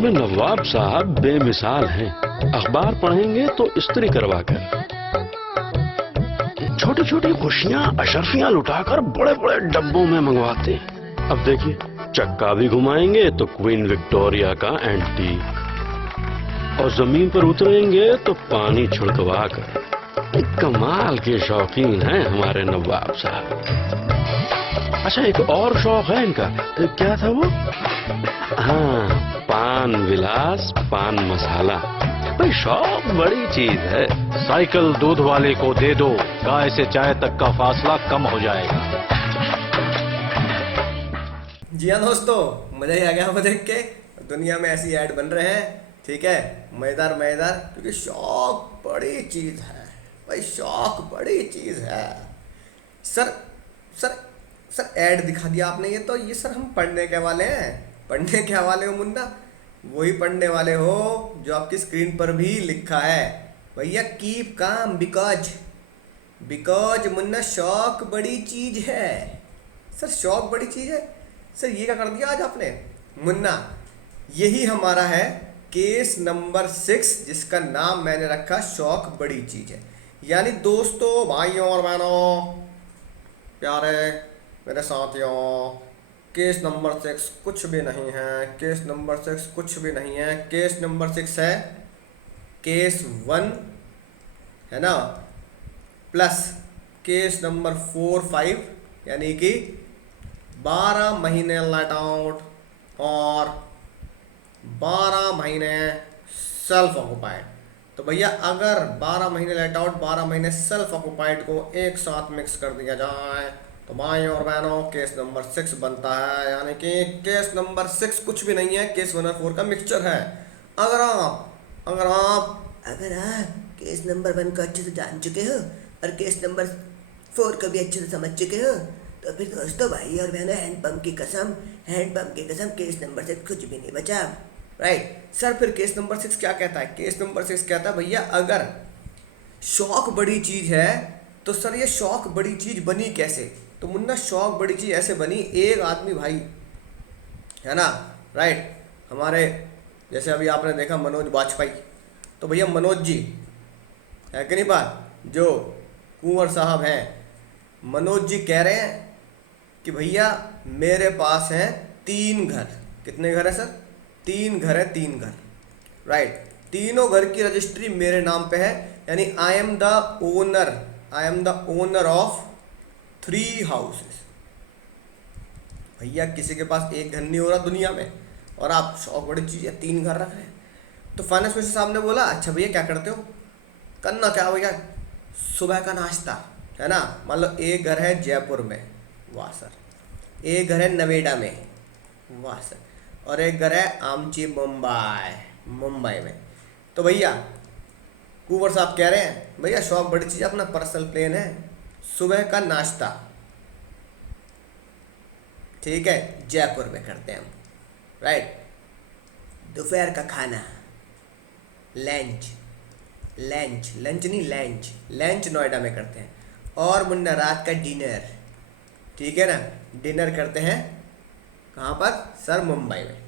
में नवाब साहब बेमिसाल हैं। अखबार पढ़ेंगे तो इस्त्री करवा कर, छोटी छोटी खुशियां अशर्फियां लुटाकर बड़े बड़े डब्बों में मंगवाते हैं। अब देखिए, चक्का भी घुमाएंगे तो क्वीन विक्टोरिया का एंटीक, और जमीन पर उतरेंगे तो पानी छिड़कवा कर। कमाल के शौकीन हैं हमारे नवाब साहब। अच्छा, एक और शौक है इनका, क्या था वो? हाँ, पान विलास, पान मसाला। भाई शौक बड़ी चीज है। साइकिल दूध वाले को दे दो, गाय से चाय तक का फासला कम हो जाएगा। जी हाँ दोस्तों, मजा ही आ गया वो देख के। दुनिया में ऐसी ऐड बन रहे हैं, ठीक है, मजेदार मजेदार, क्योंकि शौक बड़ी चीज है भाई, शौक बड़ी चीज है। सर सर सर ऐड दिखा दिया आपने, ये सर हम पढ़ने के वाले हैं। पढ़ने क्या वाले हो मुन्ना? वही पढ़ने वाले हो जो आपकी स्क्रीन पर भी लिखा है भैया, कीप काम बिकॉज मुन्ना शौक बड़ी चीज है। सर शौक बड़ी चीज है सर, ये क्या कर दिया आज आपने मुन्ना? यही हमारा है केस नंबर 6, जिसका नाम मैंने रखा शौक बड़ी चीज है। यानी दोस्तों, भाइयों और बहनों, प्यारे मेरे साथियों, केस नंबर 6 कुछ भी नहीं है। केस नंबर 6 कुछ भी नहीं है। केस नंबर 6 है केस 1, है ना, प्लस केस नंबर 4, 5, यानी कि 12 महीने लेट आउट और 12 महीने सेल्फ ऑक्युपाइड। तो भैया अगर 12 महीने लेट आउट, 12 महीने सेल्फ ऑक्युपाइड को एक साथ मिक्स कर दिया जाए तो भाई और बहनों केस नंबर 6 बनता है। यानी कि केस नंबर 6 कुछ भी नहीं है, केस 1 और 4 का मिक्सचर है। अगर आप केस नंबर 1 को अच्छे से जान चुके हो और केस नंबर 4 को भी अच्छे से समझ चुके हो, तो फिर दोस्तों, भाई और बहनों, हैंडपंप की कसम, केस नंबर 6 कुछ भी नहीं बचा। राइट सर, फिर केस नंबर 6 क्या कहता है? केस नंबर 6 कहता है भैया, अगर शौक बड़ी चीज है तो सर ये शौक बड़ी चीज बनी कैसे? तो मुन्ना शौक बड़ी चीज ऐसे बनी, एक आदमी भाई, है ना, राइट, हमारे जैसे अभी आपने देखा मनोज वाजपेयी, तो भैया मनोज जी है कि नहीं बात, जो कुंवर साहब हैं, मनोज जी कह रहे हैं कि भैया मेरे पास हैं 3 घर। कितने घर है सर? 3 घर है, 3 घर, राइट। तीनों घर की रजिस्ट्री मेरे नाम पे है, यानी I am the owner of 3 houses. भैया किसी के पास एक घर नहीं हो रहा दुनिया में, और आप शौक बड़ी चीज है 3 घर रख रहे हैं। तो फाइनेंस मिनिस्टर साहब ने बोला, अच्छा भैया क्या करते हो? करना क्या भैया, सुबह का नाश्ता, है ना, मान लो एक घर है जयपुर में, वाह सर, एक घर है नोएडा में, वाह सर, और एक घर है आमची मुंबई में। तो भैया कुंवर साहब कह रहे हैं भैया शौक बड़ी चीज, अपना पर्सनल प्लेन है, सुबह का नाश्ता, ठीक है, जयपुर में करते हैं हम, राइट, दोपहर का खाना, लंच नोएडा में करते हैं, और मुन्ना रात का डिनर, ठीक है ना, डिनर करते हैं कहाँ पर सर? मुंबई में।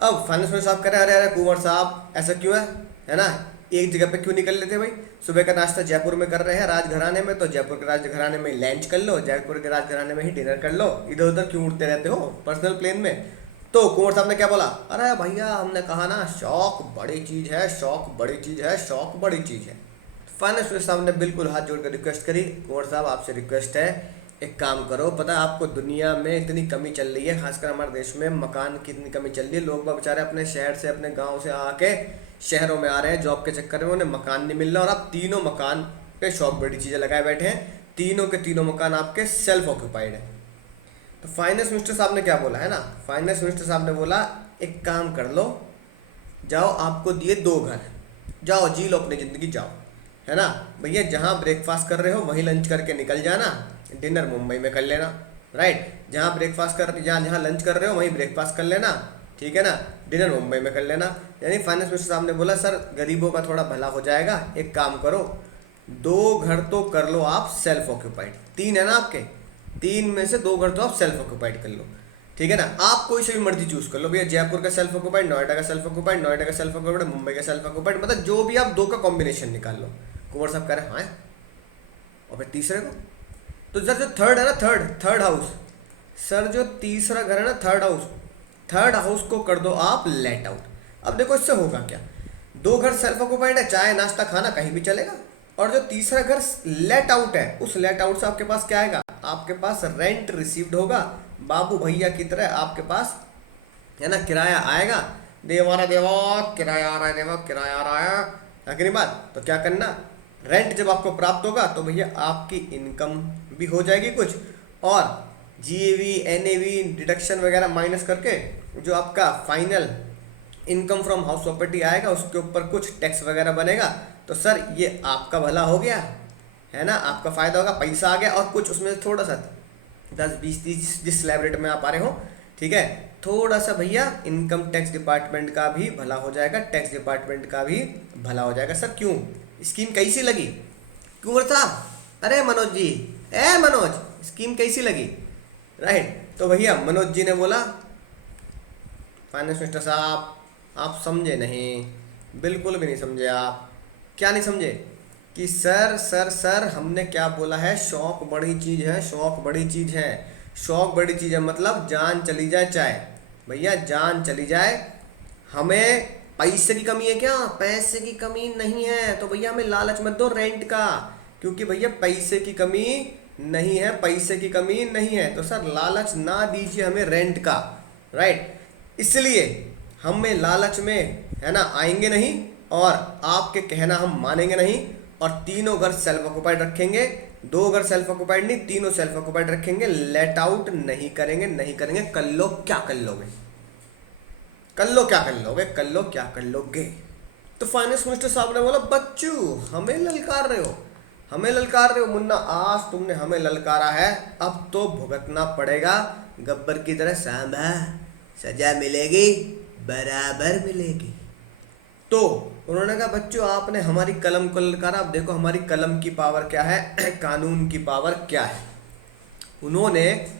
अब फाइनेंस मिनिस्टर साहब कह रहे हैं, अरे कुंवर साहब ऐसा क्यों है ना, एक जगह पे क्यों निकल लेते भाई? सुबह का नाश्ता जयपुर में कर रहे हैं राजघराने में, तो जयपुर के राजघराने में लंच कर लो, जयपुर के राजघराने में ही डिनर कर लो, इधर उधर क्यों उड़ते रहते हो पर्सनल प्लेन में? तो कुंवर साहब ने क्या बोला, अरे भैया हमने कहा ना शौक बड़ी चीज है, शौक बड़ी चीज है, शौक बड़ी चीज है। फाइनेंस मिनिस्टर साहब ने बिल्कुल हाथ जोड़कर रिक्वेस्ट करी, कुंवर साहब आपसे रिक्वेस्ट है, एक काम करो, पता है आपको दुनिया में इतनी कमी चल रही है, खासकर हमारे देश में मकान की इतनी कमी चल रही है, लोग बेचारे अपने शहर से, अपने गांव से आके शहरों में आ रहे हैं जॉब के चक्कर में, उन्हें मकान नहीं मिल रहा, और आप तीनों मकान पे शौक बड़ी चीज़ें लगाए बैठे हैं, तीनों के तीनों मकान आपके सेल्फ ऑक्यूपाइड है। तो फाइनेंस मिनिस्टर साहब ने क्या बोला, है ना, फाइनेंस मिनिस्टर साहब ने बोला एक काम कर लो, जाओ आपको दिए 2 घर, जाओ जी लो अपनी ज़िंदगी, जाओ, है ना भैया, जहाँ ब्रेकफास्ट कर रहे हो वहीं लंच करके निकल जाना, डिनर मुंबई में कर लेना, राइट, जहाँ लंच कर रहे हो वहीं ब्रेकफास्ट कर लेना, ठीक है ना, डिनर मुंबई में कर लेना। यानी फाइनेंस मिनिस्टर साहब ने बोला सर गरीबों का थोड़ा भला हो जाएगा, एक काम करो 2 घर तो कर लो आप सेल्फ ऑक्यूपाइड, 3 है ना आपके, 3 में से 2 घर तो आप सेल्फ ऑक्यूपाइड कर लो, ठीक है ना। आप कोई से भी मर्जी चूज कर लो भैया, जयपुर का सेल्फ ऑक्यूपाइड, नोएडा का सेल्फ ऑक्यूपाइड, नोएडा का सेल्फ ऑक्यूपाइड, मुंबई का सेल्फ ऑक्यूपाइड, मतलब जो भी आप दो का कॉम्बिनेशन निकाल लो। कुंवर साहब कह रहे हैं हाँ, और फिर तीसरे को तो सर जो थर्ड है ना, थर्ड हाउस, सर जो तीसरा घर है ना थर्ड हाउस को कर दो आप लेट आउट। अब देखो इससे होगा क्या, दो घर सेल्फ ऑक्यूपाइड है, चाय नाश्ता खाना कहीं भी चलेगा, और जो तीसरा घर लेट आउट है, उस लेट आउट से आपके पास क्या आएगा, आपके पास रेंट रिसीव्ड होगा, बाबू भैया की तरह आपके पास है ना किराया आएगा। देवा किराया आ रहा है, देवा किराया आ रहा है, अगली बात तो क्या करना, रेंट जब आपको प्राप्त होगा तो भैया आपकी इनकम भी हो जाएगी कुछ, और जीएवी एनएवी डिडक्शन वगैरह माइनस करके जो आपका final income from house property आएगा उसके ऊपर कुछ टैक्स वगैरह बनेगा। तो सर ये आपका भला हो गया है ना, आपका फायदा होगा, पैसा आ गया, और कुछ उसमें से थोड़ा सा 10-20-30 जिस स्लैब रेट में आप आ रहे हो, ठीक है, थोड़ा सा भैया इनकम टैक्स डिपार्टमेंट का भी भला हो जाएगा, टैक्स डिपार्टमेंट का भी भला हो जाएगा। सर क्यों, स्कीम कैसी लगी कुंवर साहब? अरे मनोज जी, मनोज स्कीम कैसी लगी? राइट, तो भैया मनोज जी ने बोला फाइनेंस मिनिस्टर साहब आप समझे नहीं, बिल्कुल भी नहीं समझे। आप क्या नहीं समझे कि सर हमने क्या बोला है, शौक बड़ी चीज़ है, शौक बड़ी चीज़ है, शौक बड़ी चीज़ है, मतलब जान चली जाए चाहे, भैया जान चली जाए, हमें पैसे की कमी है क्या? पैसे की कमी नहीं है, तो भैया हमें लालच मत दो रेंट का, क्योंकि भैया पैसे की कमी नहीं है, पैसे की कमी नहीं है, तो सर लालच ना दीजिए हमें रेंट का, राइट। इसलिए हमें लालच में है ना आएंगे नहीं, और आपके कहना हम मानेंगे नहीं, और तीनों घर सेल्फ ऑक्यूपाइड रखेंगे, दो घर सेल्फ ऑक्यूपाइड नहीं, तीनों सेल्फ ऑक्यूपाइड रखेंगे, लेट आउट नहीं करेंगे। कर लो क्या कर लोगे, कर लो क्या कर लोगे। तो फाइनेंस मिनिस्टर साहब ने बोला बच्चू हमें ललकार रहे हो मुन्ना, आज तुमने हमें ललकारा है, अब तो भुगतना पड़ेगा गब्बर की तरह, सांभा सजा मिलेगी, बराबर मिलेगी। तो उन्होंने कहा बच्चों आपने हमारी कलम को ललकारा, अब देखो हमारी कलम की पावर क्या है, कानून की पावर क्या है। उन्होंने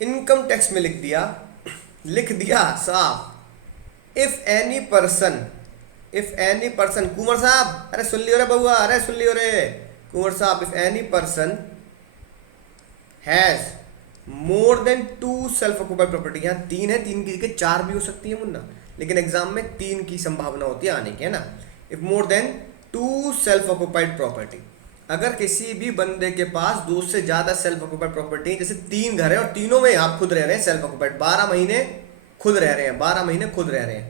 इनकम टैक्स में लिख दिया साफ, इफ एनी पर्सन कुंवर साहब, अरे सुन लियो रे बउआ, अरे सुन लियो रे कुंवर साहब, if any person has more than 2 self occupied property, यहाँ 3 है, 3 की जगह 4 भी हो सकती है मुन्ना, लेकिन एग्जाम में 3 की संभावना होती है आने की, है ना। If more than 2 self occupied property, अगर किसी भी बंदे के पास 2 से ज्यादा सेल्फ ऑक्यूपाइड प्रॉपर्टी, जैसे 3 घर है और तीनों में आप खुद रह रहे हैं सेल्फ ऑक्यूपाइड, 12 महीने खुद रह रहे हैं,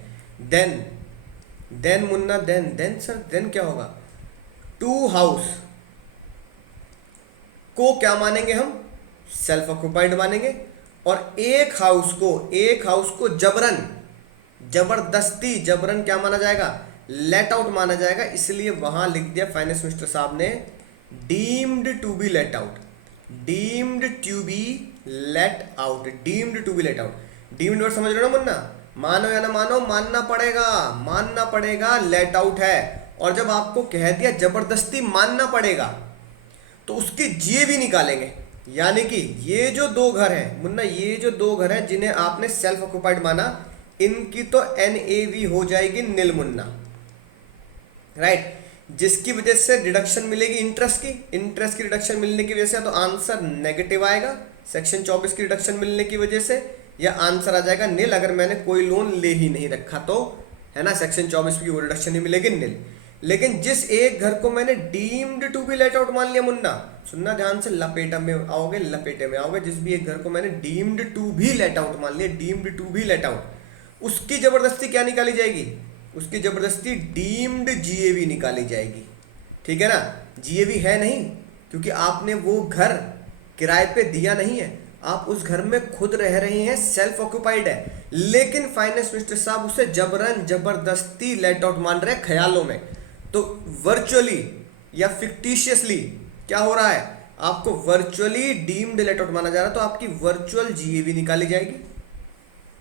then Munna then sir then क्या होगा, 2 हाउस को क्या मानेंगे हम, सेल्फ ऑक्यूपाइड मानेंगे, और एक हाउस को जबरन क्या माना जाएगा, लेट आउट माना जाएगा। इसलिए वहां लिख दिया फाइनेंस मिनिस्टर साहब ने deemed to be let out, deemed word समझ रहे हो ना मुन्ना, मानो या ना मानो मानना पड़ेगा, लेट आउट है। और जब आपको कह दिया जबरदस्ती मानना पड़ेगा तो उसके जीए भी निकालेंगे, यानी कि ये जो 2 घर हैं मुन्ना, ये जो 2 घर हैं जिन्हें आपने सेल्फ ऑक्यूपाइड माना, इनकी तो एनएवी हो जाएगी नील मुन्ना, राइट, जिसकी वजह से डिडक्शन मिलेगी इंटरेस्ट की डिडक्शन मिलने की वजह से तो आंसर नेगेटिव आएगा, सेक्शन 24 की डिडक्शन मिलने की वजह से, या आंसर आ जाएगा नील, अगर मैंने कोई लोन ले ही नहीं रखा तो, है ना, सेक्शन 24 की वो डिडक्शन ही मिलेगी नील। लेकिन जिस एक घर को मैंने deemed to be let out मान लिया मुन्ना, सुनना ध्यान से, लपेटे में आओगे, जिस भी एक घर को मैंने डीम्ड टू भी लेट आउट मान लिया, उसकी जबरदस्ती क्या निकाली जाएगी, उसकी जबरदस्ती डीम्ड जीएवी निकाली जाएगी, ठीक है ना। जीएवी है नहीं, क्योंकि आपने वो घर किराए पे दिया नहीं है, आप उस घर में खुद रह रहे हैं, सेल्फ ऑक्यूपाइड है, लेकिन फाइनेंस मिनिस्टर साहब उसे जबरदस्ती लेट आउट मान रहे हैं ख्यालों में। तो वर्चुअली या फिक्टिशियसली क्या हो रहा है, आपको वर्चुअली डीम्ड लेट आउट माना जा रहा है, तो आपकी वर्चुअल जीएवी निकाली जाएगी,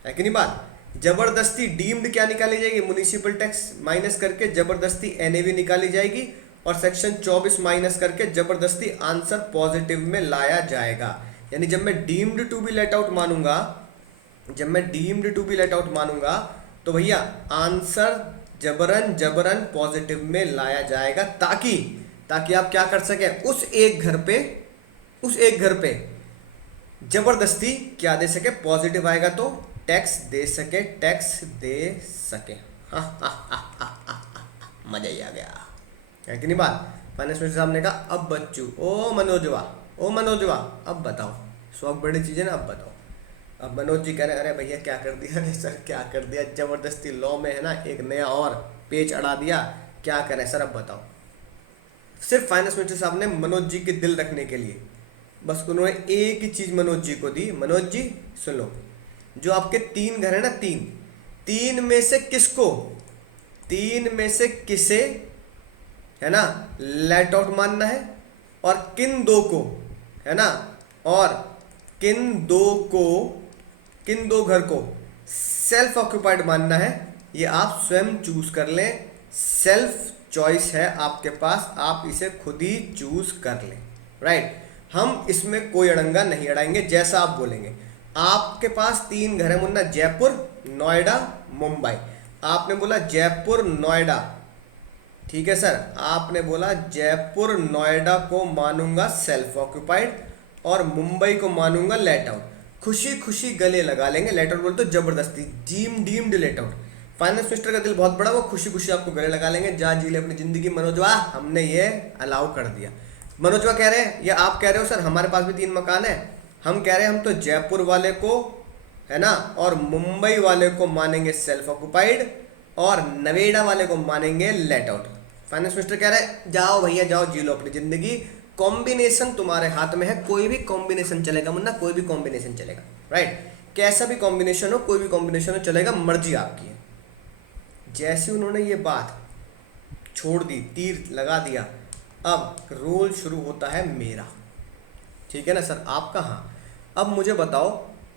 है कि नहीं बात। जबरदस्ती डीम्ड क्या निकाली जाएगी, म्युनिसिपल टैक्स माइनस करके जबरदस्ती एनएवी निकाली जाएगी, और सेक्शन 24 माइनस करके जबरदस्ती आंसर पॉजिटिव में लाया जाएगा। यानी जब मैं deemed to be let out मानूंगा जब मैं deemed to be let out मानूंगा तो भैया आंसर जबरन जबरन पॉजिटिव में लाया जाएगा, ताकि ताकि आप क्या कर सके, उस एक घर पे जबरदस्ती क्या दे सके, पॉजिटिव आएगा तो टैक्स दे सके। मजा ही आ गया है कि नहीं बात। फाइनेंस मिनिस्टर साहब ने कहा अब बच्चू ओ मनोजवा अब बताओ, शौक बड़ी चीज़ है ना, अब बताओ। अब मनोज जी कह रहे अरे भैया क्या कर दिया, अरे सर क्या कर दिया, जबरदस्ती लॉ में है ना एक नया और पेज अड़ा दिया, क्या करें सर अब बताओ। सिर्फ फाइनेंस मिनिस्टर साहब ने मनोज जी के दिल रखने के लिए बस उन्होंने एक ही चीज़ मनोज जी को दी, मनोज जी सुन लो, जो आपके 3 घर है ना, तीन में से किसे है ना लेट आउट मानना है, और किन 2 को है ना, और किन दो घर को सेल्फ ऑक्यूपाइड मानना है, ये आप स्वयं चूज कर लें। सेल्फ चॉइस है आपके पास, आप इसे खुद ही चूज कर लें, राइट। हम इसमें कोई अड़ंगा नहीं अड़ाएंगे, जैसा आप बोलेंगे। आपके पास 3 घर है मुन्ना, जयपुर, नोएडा, मुंबई। आपने बोला जयपुर नोएडा, ठीक है सर, आपने बोला जयपुर नोएडा को मानूंगा सेल्फ ऑक्यूपाइड और मुंबई को मानूंगा लेट आउट। खुशी खुशी गले लगा लेंगे, लेट आउट बोल तो जबरदस्ती deemed let out. Finance minister का दिल बहुत बड़ा, वो खुशी खुशी आपको गले लगा लेंगे, जा जी ले अपनी जिंदगी मनोजवा, हमने ये अलाउ कर दिया। मनोजवा कह रहे हैं या आप कह रहे हो सर हमारे पास भी 3 मकान है, हम कह रहे हैं हम तो जयपुर वाले को है ना और मुंबई वाले को मानेंगे सेल्फ ऑक्यूपाइड और नवेड़ा वाले को मानेंगे लेट आउट। फाइनेंस मिनिस्टर कह रहे हैं जाओ भैया जाओ, जी लो अपनी जिंदगी, कॉम्बिनेशन तुम्हारे हाथ में है, कोई भी कॉम्बिनेशन चलेगा मुन्ना, कोई भी कॉम्बिनेशन चलेगा, राइट। कैसा भी कॉम्बिनेशन हो, कोई भी कॉम्बिनेशन हो चलेगा, मर्जी आपकी है। जैसे उन्होंने ये बात छोड़ दी, तीर लगा दिया, अब रोल शुरू होता है मेरा, ठीक है ना सर, आपका। हाँ, अब मुझे बताओ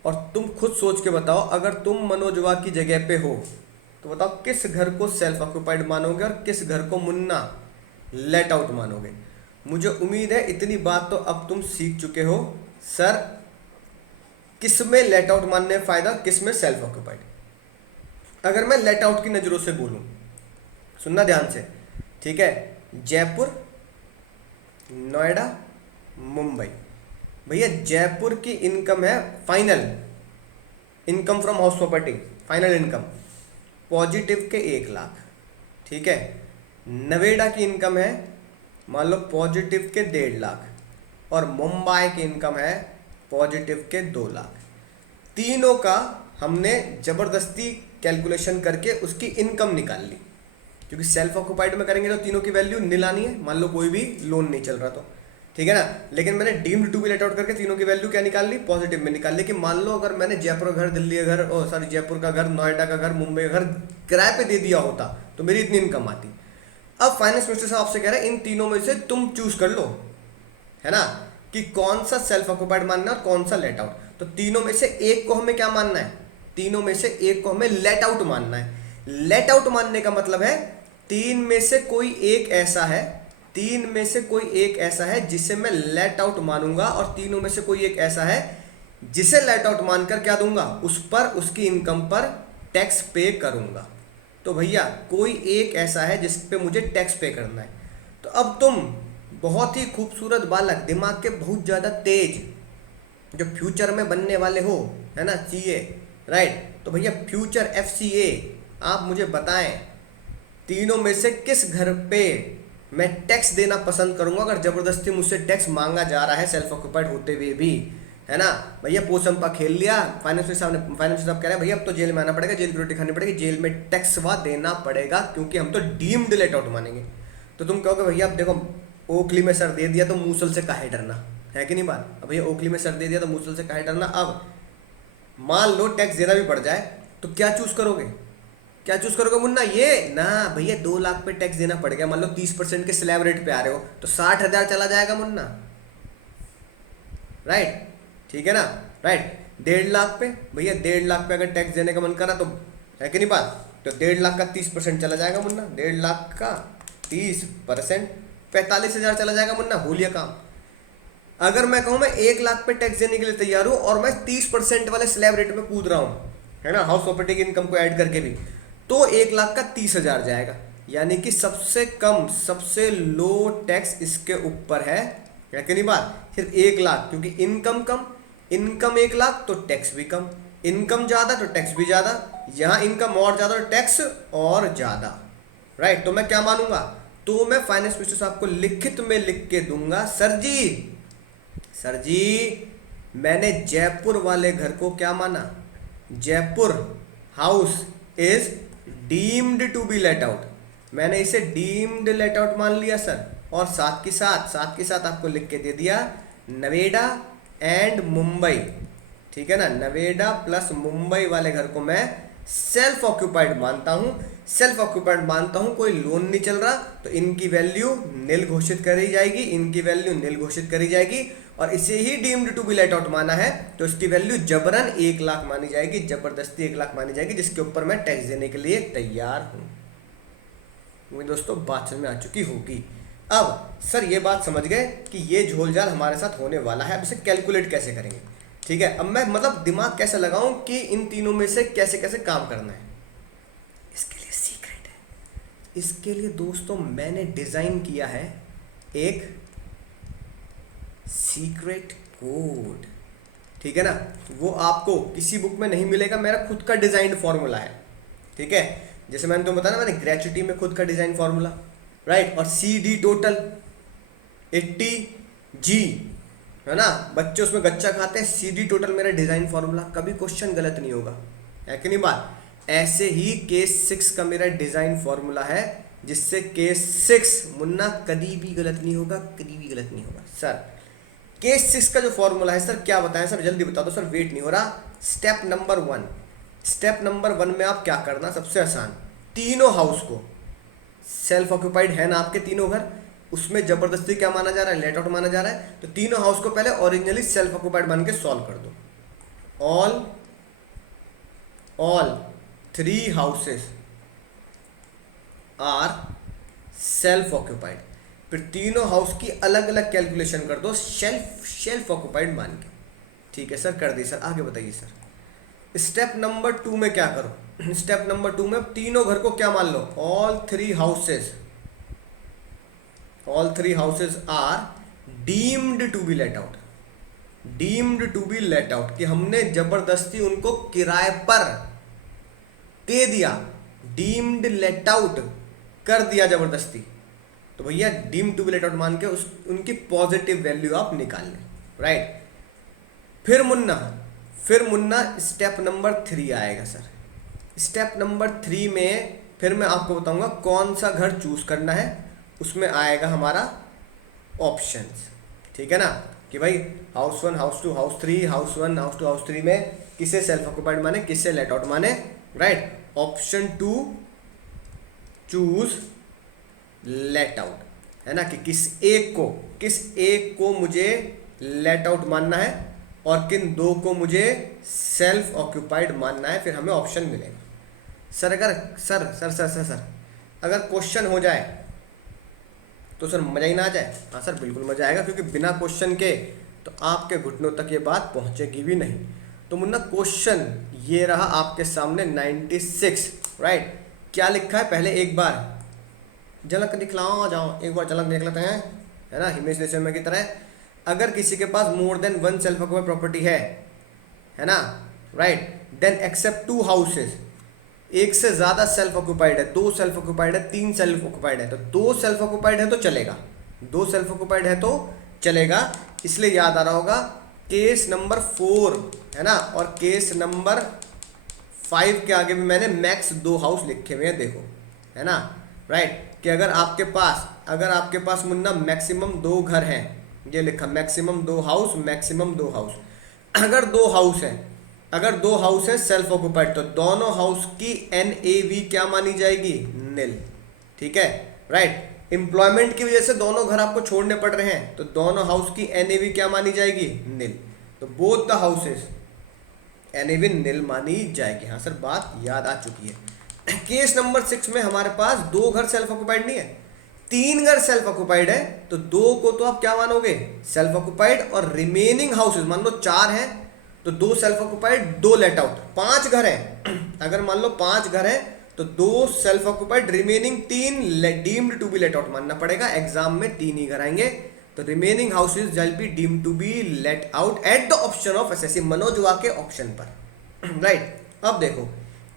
और तुम खुद सोच के बताओ, अगर तुम मनोजवा की जगह पे हो तो बताओ किस घर को सेल्फ ऑक्यूपाइड मानोगे और किस घर को मुन्ना लेट आउट मानोगे। मुझे उम्मीद है इतनी बात तो अब तुम सीख चुके हो सर, किस में लेट आउट मानने में फायदा, किस में सेल्फ ऑक्यूपाइड। अगर मैं लेट आउट की नज़रों से बोलूं, सुनना ध्यान से, ठीक है, जयपुर, नोएडा, मुंबई। भैया जयपुर की इनकम है final income from house property, final income positive के 1 लाख, ठीक है। नवेड़ा की इनकम है मान लो पॉजिटिव के 1.5 लाख और मुंबई की इनकम है पॉजिटिव के 2 लाख। तीनों का हमने जबरदस्ती कैलकुलेशन करके उसकी इनकम निकाल ली, क्योंकि सेल्फ ऑक्यूपाइड में करेंगे तो तीनों की वैल्यू नील आनी है, मान लो कोई भी लोन नहीं चल रहा तो, ठीक है ना। लेकिन मैंने deemed to be let out करके तीनों की वैल्यू क्या निकाल ली, पॉजिटिव में निकाल ली। कि मान लो अगर मैंने जयपुर का घर, दिल्ली का घर, सॉरी जयपुर का घर, नोएडा का घर, मुंबई का घर किराए पे दे दिया होता तो मेरी इतनी इनकम आती। अब फाइनेंस मिनिस्टर साहब से कह रहे हैं इन तीनों में से तुम चूज कर लो, है ना, कि कौन सा सेल्फ ऑक्यूपाइड मानना है और कौन सा लेट आउट। तो तीनों में से एक को हमें क्या मानना है, तीनों में से एक को हमें लेट आउट मानना है। लेट आउट मानने का मतलब है 3 में से कोई एक ऐसा है, 3 में से कोई एक ऐसा है जिसे मैं लेट आउट मानूंगा, और तीनों में से कोई एक ऐसा है जिसे लेट आउट मानकर क्या दूंगा, उस पर, उसकी इनकम पर टैक्स पे करूंगा। तो भैया कोई एक ऐसा है जिस पे मुझे टैक्स पे करना है। तो अब तुम बहुत ही खूबसूरत बालक, दिमाग के बहुत ज़्यादा तेज, जो फ्यूचर में बनने वाले हो, है ना, सीए, राइट। तो भैया फ्यूचर FCA आप मुझे बताएं, तीनों में से किस घर पे मैं टैक्स देना पसंद करूंगा अगर ज़बरदस्ती मुझसे टैक्स मांगा जा रहा है सेल्फ ऑक्यूपाइड होते हुए भी, है ना। भैया पोचंपा खेल लिया, फाइनेंस साहब कह रहे हैं भैया अब तो जेल में आना पड़ेगा, जेल की रोटी खानी पड़ेगी, जेल में टैक्स वा देना पड़ेगा, क्योंकि हम तो डीम्ड लेट आउट मानेंगे। तो तुम कहोगे भैया अब देखो ओखली में सर दे दिया तो मूसल से काहे डरना, है कि नहीं बात। अब भैया ओखली में सर दे दिया तो मूसल से काहे डरना। अब मान लो टैक्स देना भी पड़ जाए तो क्या चूज करोगे, क्या चूज करोगे मुन्ना, ये ना भैया 2 लाख पे टैक्स देना पड़ गया, मान लो 30% के स्लैब रेट पे आ रहे हो तो 60,000 चला जाएगा मुन्ना, राइट, ठीक है ना, राइट। 1.5 लाख पे भैया 1.5 लाख पे अगर टैक्स देने का मन करा तो, है कि नहीं बात, तो 1.5 लाख का 30% चला जाएगा मुन्ना, 1.5 लाख का 30% 45,000 चला जाएगा मुन्ना, हो लिया काम। अगर मैं कहूँ मैं 1 लाख पे टैक्स देने के लिए तैयार हूँ और मैं 30% वाले स्लैब रेट में कूद रहा हूँ, है ना, हाउस प्रॉपर्टी की इनकम को ऐड करके भी, तो 1 लाख का 30,000 जाएगा। यानी कि सबसे कम, सबसे लो टैक्स इसके ऊपर है कि नहीं बात, सिर्फ 1 लाख, क्योंकि इनकम कम, इनकम 1 लाख तो टैक्स भी कम, इनकम ज़्यादा तो टैक्स भी ज़्यादा, यहाँ इनकम और ज़्यादा तो टैक्स और ज़्यादा, राइट। तो मैं क्या मानूंगा, तो मैं फाइनेंस मिनिस्टर साहब को लिखित में लिख के दूंगा, सर जी मैंने जयपुर वाले घर को क्या माना, Jaipur house is deemed to be let out, मैंने इसे डीम्ड लेट आउट मान लिया सर, और साथ के साथ आपको लिख के दे दिया नवेदा एंड मुंबई, ठीक है ना, नवेदा प्लस मुंबई वाले घर को मैं सेल्फ ऑक्यूपाइड मानता हूं, सेल्फ ऑक्यूपाइड मानता हूं, कोई लोन नहीं चल रहा, तो इनकी वैल्यू नील घोषित करी जाएगी, इनकी वैल्यू नील घोषित करी जाएगी, और इसे ही deemed to be let out माना है, तो इसकी वैल्यू जबरन 1 लाख मानी जाएगी, जबरदस्ती 1 लाख मानी जाएगी, जिसके ऊपर मैं टैक्स देने के लिए तैयार हूं। मुझे दोस्तों बात समझ में आ चुकी होगी। अब सर ये बात समझ गए कि ये झोलझाल हमारे साथ होने वाला है, अब इसे कैलकुलेट कैसे करेंगे, ठीक है। अब मैं मतलब दिमाग कैसे लगाऊं कि इन तीनों में से कैसे कैसे काम करना है, इसके लिए सीक्रेट है। इसके लिए दोस्तों मैंने डिजाइन किया है एक सीक्रेट कोड, ठीक है ना, वो आपको किसी बुक में नहीं मिलेगा, मेरा खुद का डिजाइन फॉर्मूला है, ठीक है। जैसे मैंने तुम्हें बताया ना, मैंने ग्रेच्युटी में खुद का डिजाइन फॉर्मूला, राइट, और CD टोटल 80G, है ना, बच्चे उसमें गच्चा खाते हैं, CD टोटल मेरा डिजाइन फॉर्मूला, कभी क्वेश्चन गलत नहीं होगा, है कि नहीं बात। ऐसे ही केस 6 का मेरा डिजाइन फॉर्मूला है, जिससे केस 6 मुन्ना कभी भी गलत नहीं होगा, कभी भी गलत नहीं होगा। सर केस 6 का जो फॉर्मूला है सर, क्या बताएं सर, जल्दी बता दो सर, वेट नहीं हो रहा। स्टेप नंबर 1 में आप क्या करना, सबसे आसान, तीनों हाउस को, सेल्फ ऑक्यूपाइड है ना आपके तीनों घर, उसमें जबरदस्ती क्या माना जा रहा है, लेट आउट माना जा रहा है, तो तीनों हाउस को पहले ओरिजिनली सेल्फ ऑक्यूपाइड मान के सॉल्व कर दो। All 3 houses are self occupied, फिर तीनों हाउस की अलग अलग कैलकुलेशन कर दो सेल्फ ऑक्यूपाइड मान के, ठीक है सर, कर दी सर। आगे बताइए सर, स्टेप नंबर 2 में क्या करो, स्टेप नंबर 2 में तीनों घर को क्या मान लो, all three houses are deemed to be let out, deemed to be let out, कि हमने जबरदस्ती उनको किराए पर दे दिया, डीम्ड लेट आउट कर दिया जबरदस्ती, तो भैया deemed to be let out मान के उनकी पॉजिटिव वैल्यू आप निकाल लें, राइट। फिर मुन्ना स्टेप नंबर 3 आएगा सर। स्टेप नंबर 3 में फिर मैं आपको बताऊंगा कौन सा घर चूज करना है, उसमें आएगा हमारा ऑप्शंस, ठीक है ना, कि भाई house 1, house 2, house 3, house 1, house 2, house 3 में किसे सेल्फ ऑक्यूपाइड माने, किसे लेट आउट माने, right. Option 2 choose let out, है ना, कि किस एक को मुझे लेट आउट मानना है और किन 2 को मुझे सेल्फ ऑक्यूपाइड मानना है, फिर हमें ऑप्शन मिलेगा। सर अगर क्वेश्चन हो जाए तो सर मज़ा ही ना आ जाए। हाँ सर बिल्कुल मज़ा आएगा, क्योंकि बिना क्वेश्चन के तो आपके घुटनों तक ये बात पहुँचेगी भी नहीं। तो मुन्ना क्वेश्चन ये रहा आपके सामने 96, राइट। क्या लिखा है पहले एक बार झलक दिखलाओ, जाओ एक बार झलक देख लेते हैं, है ना, हिमेश रेशमिया की तरह। अगर किसी के पास more than 1 self occupied property है ना, राइट, देन एक्सेप्ट 2 हाउसेस, एक से ज़्यादा सेल्फ ऑक्यूपाइड है, 2 सेल्फ ऑक्यूपाइड है, 3 सेल्फ ऑक्यूपाइड है, तो 2 सेल्फ ऑक्यूपाइड है तो चलेगा, 2 सेल्फ ऑक्यूपाइड है तो चलेगा। इसलिए याद आ रहा होगा केस नंबर 4, है ना, और केस नंबर 5 के आगे भी मैंने मैक्स 2 हाउस लिखे हुए हैं, देखो, है ना, राइट, कि अगर आपके पास मुन्ना मैक्सिमम 2 घर हैं, ये लिखा मैक्सिमम 2 हाउस, मैक्सिमम 2 हाउस। अगर 2 हाउस है सेल्फ ऑक्यूपाइड, तो दोनों हाउस की NAV क्या मानी जाएगी, नील, ठीक है, राइट। एम्प्लॉयमेंट की वजह से दोनों घर आपको छोड़ने पड़ रहे हैं, तो दोनों हाउस की NAV क्या मानी जाएगी, नील, तो बोथ द हाउसेस NAV नील मानी जाएगी। हाँ सर बात याद आ चुकी है। केस नंबर 6 में हमारे पास 2 घर सेल्फ ऑक्यूपाइड नहीं है, 3 घर सेल्फ ऑक्युपाइड है तो 2 को तो आप क्या मानोगे सेल्फ ऑक्युपाइड, और रिमेनिंग हाउसेज मान लो 4 हैं तो 2 सेल्फ ऑक्युपाइड 2 लेट आउट। 5 घर हैं अगर मान लो 5 घर हैं तो 2 self occupied, remaining 3 deemed to be let out मानना पड़ेगा, एग्जाम में 3 ही घर आएंगे। तो remaining houses will be deemed to be let out at the option of assessee, Manoj वा के ऑप्शन पर। राइट, अब देखो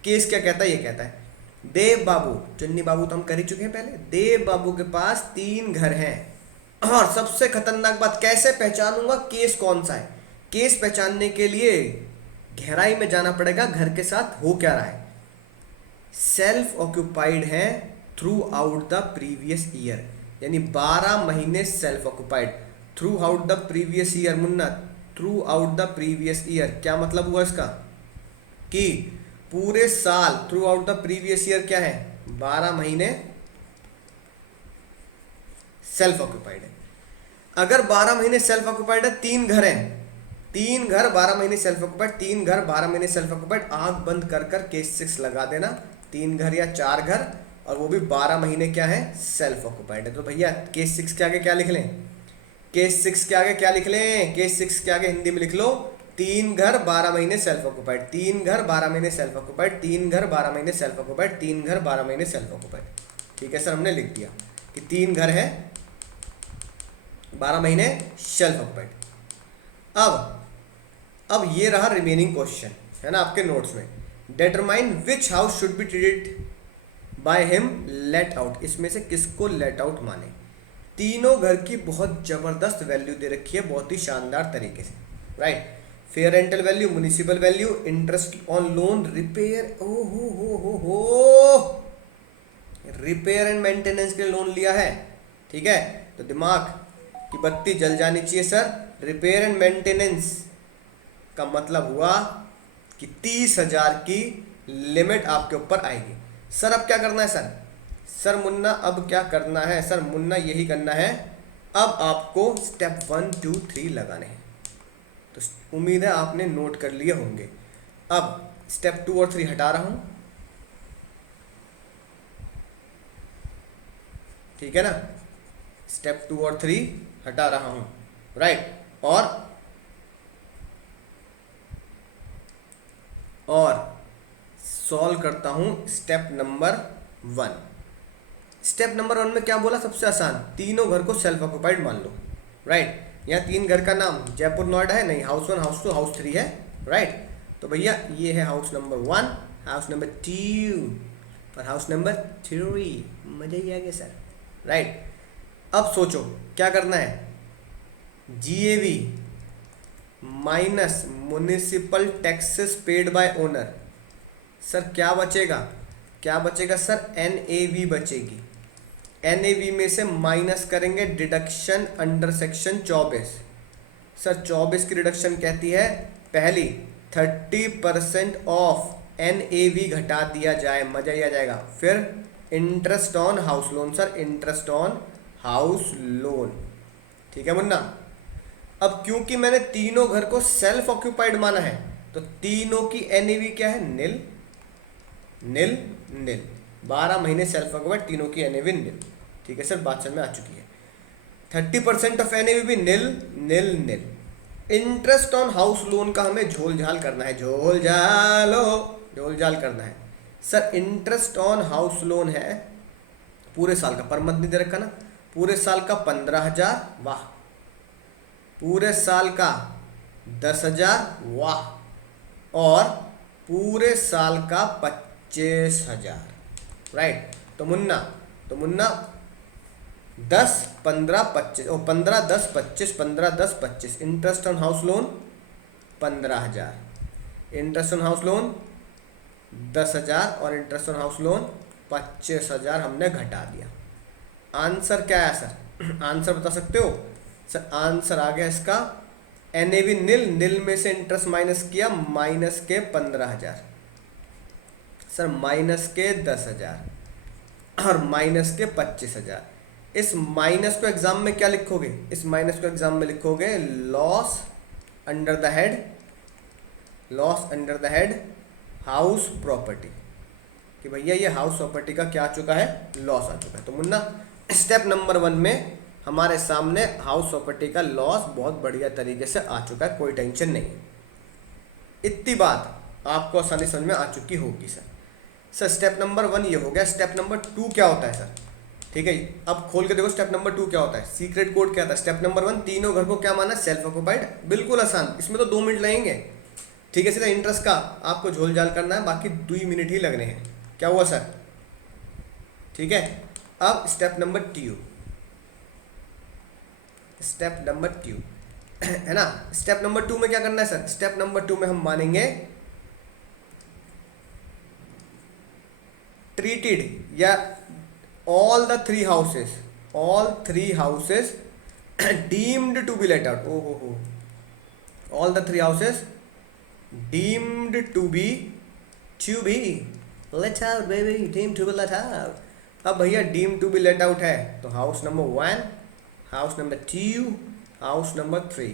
केस क्या कहता है, ये कहता है देव बाबू, चुन्नी बाबू तो हम कर ही चुके हैं पहले, देव बाबू के पास 3 घर हैं। और सबसे खतरनाक बात, कैसे पहचानूंगा केस कौन सा है? केस पहचानने के लिए गहराई में जाना पड़ेगा, घर के साथ हो क्या रहा है। सेल्फ ऑक्युपाइड है through out the previous year, यानी 12 महीने self occupied through out the previous year. Munna, through out the previous year क्या मतलब हुआ इसका कि पूरे साल, through out the previous year क्या है 12 महीने सेल्फ ऑक्युपाइड है। अगर 12 महीने सेल्फ ऑक्युपाइड है, 3 घर हैं, 3 घर 12 महीने सेल्फ ऑक्युपाइड, 3 घर 12 महीने सेल्फ ऑक्युपाइड, आंख बंद कर कर केस 6 लगा देना, 3 घर या 4 घर और वो भी 12 महीने क्या है सेल्फ ऑक्युपाइड है। तो भैया केस 6 के आगे क्या लिख लें? केस 6 के आगे क्या लिख लें? केस 6 के आगे हिंदी में लिख लो 3 घर 12 महीने सेल्फ ऑक्युपाइड, 3 घर 12 महीने सेल्फ ऑक्युपाइड, 3 घर 12 महीने सेल्फ ऑक्युपाइड, 3 घर 12 महीने सेल्फ ऑक्युपाइड। ठीक है सर, हमने लिख दिया कि 3 घर है 12 महीने सेल्फ ऑक्युपाइड। अब ये रहा रिमेनिंग क्वेश्चन, है ना आपके नोट्स में। Determine which house should be treated by him let out, इसमें से किसको लेट आउट माने। तीनों घर की बहुत जबरदस्त वैल्यू दे रखी है, बहुत ही शानदार तरीके से। Right, fair rental value, municipal value, interest on loan, repair, ओ हो रिपेयर एंड मेंटेनेंस के लिए लोन लिया है। ठीक है, तो दिमाग की बत्ती जल जानी चाहिए सर। रिपेयर एंड मेंटेनेंस का मतलब हुआ कि 30,000 की लिमिट आपके ऊपर आएगी। सर अब क्या करना है सर मुन्ना अब क्या करना है सर मुन्ना, यही करना है। अब आपको स्टेप 1 2 3 लगाने हैं, तो उम्मीद है आपने नोट कर लिए होंगे। अब स्टेप 2 और 3 हटा रहा हूं, ठीक है ना। स्टेप 2 और 3 हटा रहा हूं, राइट। और सॉल्व करता हूं स्टेप नंबर 1। स्टेप नंबर 1 में क्या बोला? सबसे आसान, तीनों घर को सेल्फ ऑक्युपाइड मान लो, राइट। यहाँ 3 घर का नाम जयपुर नोएडा है, नहीं, हाउस 1 हाउस 2 हाउस 3 है, राइट। तो भैया ये है हाउस नंबर 1, हाउस नंबर 2 और हाउस नंबर 3। मजा ही आ गया सर, राइट। अब सोचो क्या करना है, GAV minus municipal taxes paid by owner. Sir क्या बचेगा सर? NAV बचेगी। NAV में से माइनस करेंगे डिडक्शन अंडर सेक्शन 24। सर 24 की डिडक्शन कहती है पहली 30% ऑफ NAV घटा दिया जाए, मजा ही आ जाएगा। फिर interest on house loan, sir interest on house loan, ठीक है मुन्ना। अब क्योंकि मैंने तीनों घर को सेल्फ ऑक्युपाइड माना है तो तीनों की NAV क्या है? नील नील नील। 12 महीने सेल्फ ऑक्युपाइड, तीनों की NAV नील, ठीक है सर, बात समझ में आ चुकी है। 30% ऑफ NAV भी नील नील नील। इंटरेस्ट ऑन हाउस लोन का हमें झोल झाल करना है, झोल झाल करना है। Sir interest on house loan है पूरे साल का, पर मंथ नहीं दे रखा ना, पूरे साल का 15,000, वाह। पूरे साल का 10,000, वाह। और पूरे साल का 25,000, राइट। तो मुन्ना 10 15 25 और 15 10 25, 15 10 25। Interest on house loan 15,000, interest on house loan 10,000 और इंटरेस्ट ऑन हाउस लोन 25,000 हमने घटा दिया। आंसर क्या है सर? आंसर बता सकते हो सर? आंसर आ गया इसका NAV नील, नील में से इंटरेस्ट माइनस किया, माइनस के 15,000 सर, माइनस के 10,000 और माइनस के 25,000। इस माइनस को एग्जाम में क्या लिखोगे? इस माइनस को एग्जाम में लिखोगे loss under the head house property, कि भैया ये हाउस प्रॉपर्टी का क्या आ चुका है? लॉस आ चुका है। तो मुन्ना स्टेप नंबर 1 में हमारे सामने हाउस प्रॉपर्टी का लॉस बहुत बढ़िया तरीके से आ चुका है, कोई टेंशन नहीं है। इतनी बात आपको आसानी समझ में आ चुकी होगी सर। सर स्टेप नंबर 1 ये हो गया। स्टेप नंबर 2 क्या होता है सर? ठीक है, अब खोल के देखो स्टेप नंबर 2 क्या होता है। सीक्रेट कोड क्या था? स्टेप नंबर 1 तीनों घर को क्या माना? Self occupied. बिल्कुल आसान, इसमें तो 2 मिनट लगेंगे। ठीक है, सीधा इंटरेस्ट का आपको झोल झाल करना है, बाकी 2 मिनट ही लगने हैं। क्या हुआ सर? ठीक है, अब स्टेप नंबर 2, स्टेप नंबर 2 है ना। स्टेप नंबर 2 में क्या करना है सर? स्टेप नंबर 2 में हम मानेंगे ट्रीटेड या all the three houses deemed to be let out. All the three houses deemed to be let out, baby, deemed to be let out. अब भैया deemed to be let out है तो house number 1, house number 2, house number 3।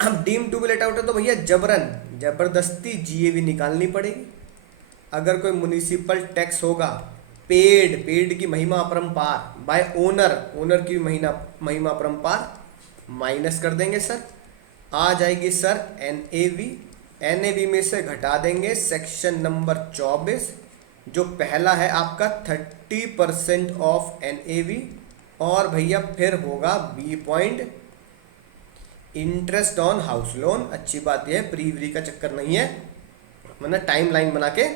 अब deemed to be let out है तो भैया जबरदस्ती GAV निकालनी पड़ेगी। अगर कोई म्युनिसिपल टैक्स होगा पेड की महिमा अपरंपार बाय ओनर की महिमा अपरंपार माइनस कर देंगे सर। आ जाएगी सर एनएवी में से घटा देंगे सेक्शन नंबर 24, जो पहला है आपका 30% ऑफ एनएवी। और भैया फिर होगा B point interest on house loan. अच्छी बात यह है प्री का चक्कर नहीं है, मतलब टाइम लाइन बना के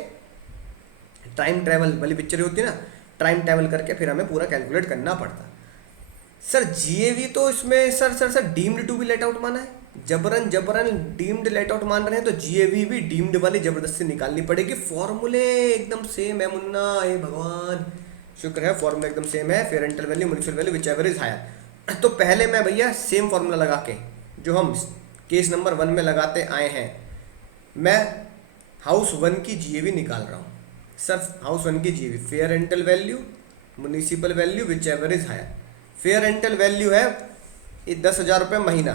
टाइम ट्रैवल वाली पिक्चर होती है ना, टाइम ट्रैवल करके फिर हमें पूरा कैलकुलेट करना पड़ता। सर जीएवी तो इसमें sir deemed to be let out माना है, जबरन डीम्ड लेट आउट मान रहे हैं तो जीएवी भी डीम्ड वाली जबरदस्ती निकालनी पड़ेगी। फॉर्मूले एकदम सेम है मुन्ना, हे भगवान शुक्र है फॉर्मूला एकदम सेम है। Fair rental value, municipal value, whichever is higher. तो पहले मैं भैया सेम फॉर्मूला लगा के जो हम केस नंबर 1 में लगाते आए हैं, मैं हाउस 1 की जीएवी निकाल रहा हूँ। सर हाउस 1 की GAV fair rental value, municipal value, whichever is higher. Fair rental value है 10,000 रुपये महीना,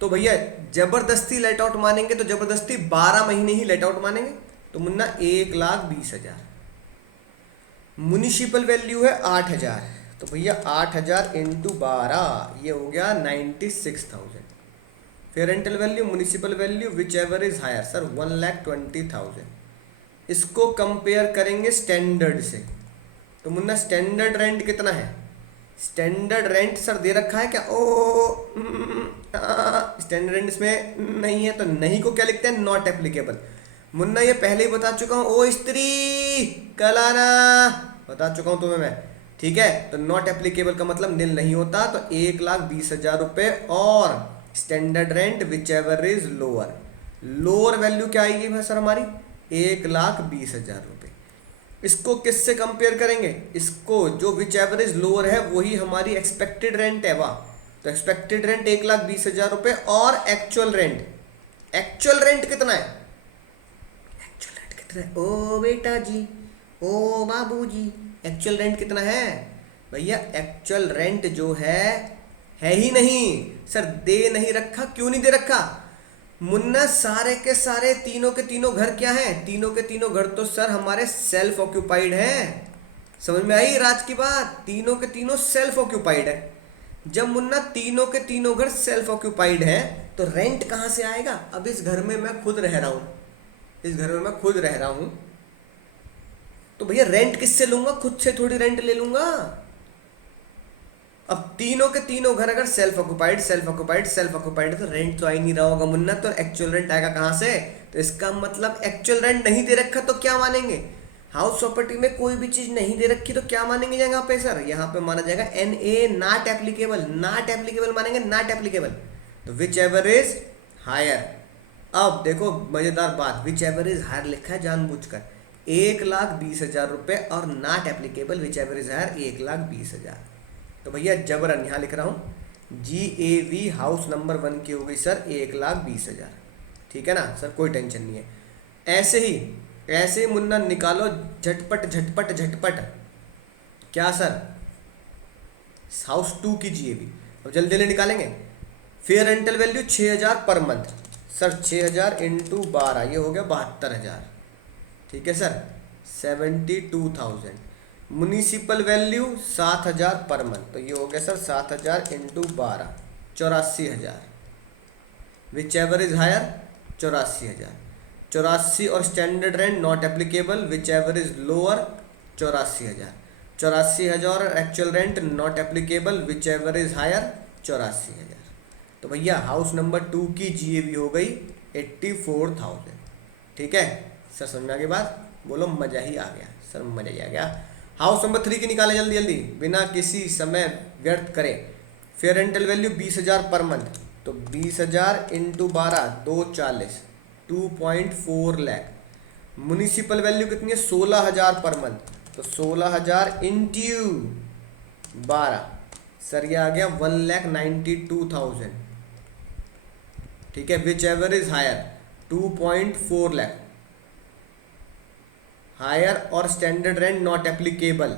तो भैया जबरदस्ती लेट आउट मानेंगे तो जबरदस्ती 12 महीने ही लेट आउट मानेंगे, तो मुन्ना 1,20,000। म्युनिसिपल वैल्यू है 8,000, तो भैया 8,000 इंटू 12 ये हो गया 96,000। Fair rental value, municipal value, whichever is higher sir 1,20,000। इसको कंपेयर करेंगे स्टैंडर्ड से, तो मुन्ना स्टैंडर्ड रेंट कितना है? स्टैंडर्ड रेंट सर दे रखा है क्या? स्टैंडर्ड रेंट इसमें नहीं है, तो नहीं को क्या लिखते हैं? Not applicable. मुन्ना ये पहले ही बता चुका हूँ, ओ स्त्री कलाना बता चुका हूँ तुम्हें मैं, ठीक है। तो नॉट एप्लीकेबल का मतलब निल नहीं होता, तो 1,20,000 रुपये और standard rent which ever is lower. Lower value क्या आएगी भाई सर हमारी? 1,20,000 रुपये। इसको किससे कंपेयर करेंगे? इसको जो विच एवर इज लोअर है वही हमारी एक्सपेक्टेड रेंट है, वाह। तो एक्सपेक्टेड रेंट 1,20,000 रुपये और एक्चुअल रेंट कितना है? एक्चुअल रेंट कितना है? ओ बेटा जी, ओ बाबू जी, एक्चुअल रेंट कितना है भैया? एक्चुअल रेंट जो है ही नहीं सर, दे नहीं रखा। क्यों नहीं दे रखा मुन्ना? सारे के सारे तीनों के तीनों घर क्या हैं? तीनों के तीनों घर तो सर हमारे सेल्फ ऑक्यूपाइड हैं। समझ में आई राज की बात? तीनों के तीनों सेल्फ ऑक्यूपाइड है। जब मुन्ना तीनों के तीनों घर सेल्फ ऑक्यूपाइड है तो रेंट कहाँ से आएगा? अब इस घर में मैं खुद रह रहा हूँ, तो भैया रेंट किससे लूंगा? खुद से थोड़ी रेंट ले लूंगा। अब तीनों के तीनों घर अगर सेल्फ ऑक्यूपाइड तो रेंट तो आ ही नहीं रहा होगा मुन्ना, तो एक्चुअल रेंट आएगा कहाँ से? तो इसका मतलब एक्चुअल रेंट नहीं दे रखा तो क्या मानेंगे? हाउस प्रॉपर्टी में कोई भी चीज नहीं दे रखी तो क्या मानेंगे यहाँ पे सर? यहाँ पे माना जाएगा NA नॉट एप्लीकेबल मानेंगे, नॉट एप्लीकेबल। तो विच एवर इज हायर। अब देखो मजेदार बात, विच एवर इज हायर लिखा है जानबूझकर 1,20,000 रुपये और not applicable whichever is higher 1,20,000। तो भैया जबरन यहाँ लिख रहा हूँ GAV हाउस नंबर 1 की हो गई सर 1,20,000, ठीक है ना सर, कोई टेंशन नहीं है। ऐसे ही मुन्ना निकालो झटपट। क्या सर? हाउस 2 की GAV अब जल्दी निकालेंगे। Fair rental value 6,000 per month sir, 6,000 into 12 ये हो गया 72,000, ठीक है sir, 72,000। Municipal value 7,000 per month, तो ये हो गया sir 7,000 into 12, 84,000। Whichever is higher, 84,000। 84 और standard rent not applicable, whichever is lower, 84,000। 84,000 और actual rent not applicable, whichever is higher, 84,000। तो भैया हाउस नंबर 2 की GAV हो गई 84,000। ठीक है सर, समझ आगे बात, बोलो मजा ही आ गया सर, मजा ही आ गया। हाउस नंबर 3 की निकालें जल्दी जल्दी, बिना किसी समय व्यर्थ करें। Fair rental value 20,000 per month, तो 20,000 इंटू 12, 240, 2.4 लाख। म्युनिसिपल वैल्यू कितनी है, 16,000 पर मंथ, तो 16,000 इंटू 12, सर ये आ गया 1,92,000। ठीक है, whichever is higher, 2.4 lakh. Higher और standard rent not applicable,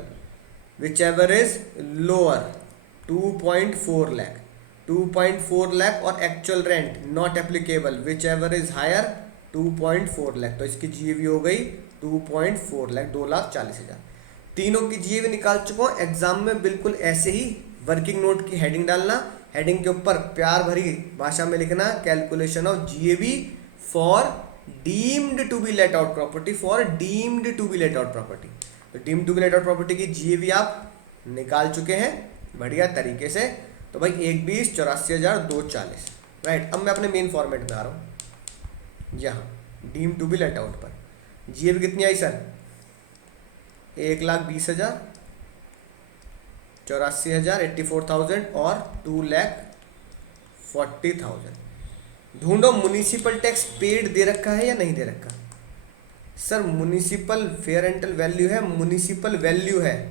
whichever is lower, 2.4 lakh. 2.4 lakh और actual rent not applicable, whichever is higher, 2.4 lakh. तो इसकी GAV हो गई 2.4 लाख, 2,40,000। तीनों की GAV निकाल चुका हूँ। एग्जाम में बिल्कुल ऐसे ही वर्किंग नोट की हेडिंग डालना, हेडिंग के ऊपर प्यार भरी भाषा में लिखना calculation of GAV for deemed to be let out property, for deemed to be let out property. तो deemed to be let out property की GAV आप निकाल चुके हैं बढ़िया तरीके से। तो भाई 1,20, 84,240। राइट, अब मैं अपने मेन फॉर्मेट में आ रहा हूँ। यहाँ deemed to be let out पर GAV कितनी आई सर, 1,20,000, 84,000, 84,000 और 2,40,000। ढूंढो म्युनिसिपल टैक्स पेड दे रखा है या नहीं दे रखा। Sir municipal fair rental value है, म्युनिसिपल वैल्यू है,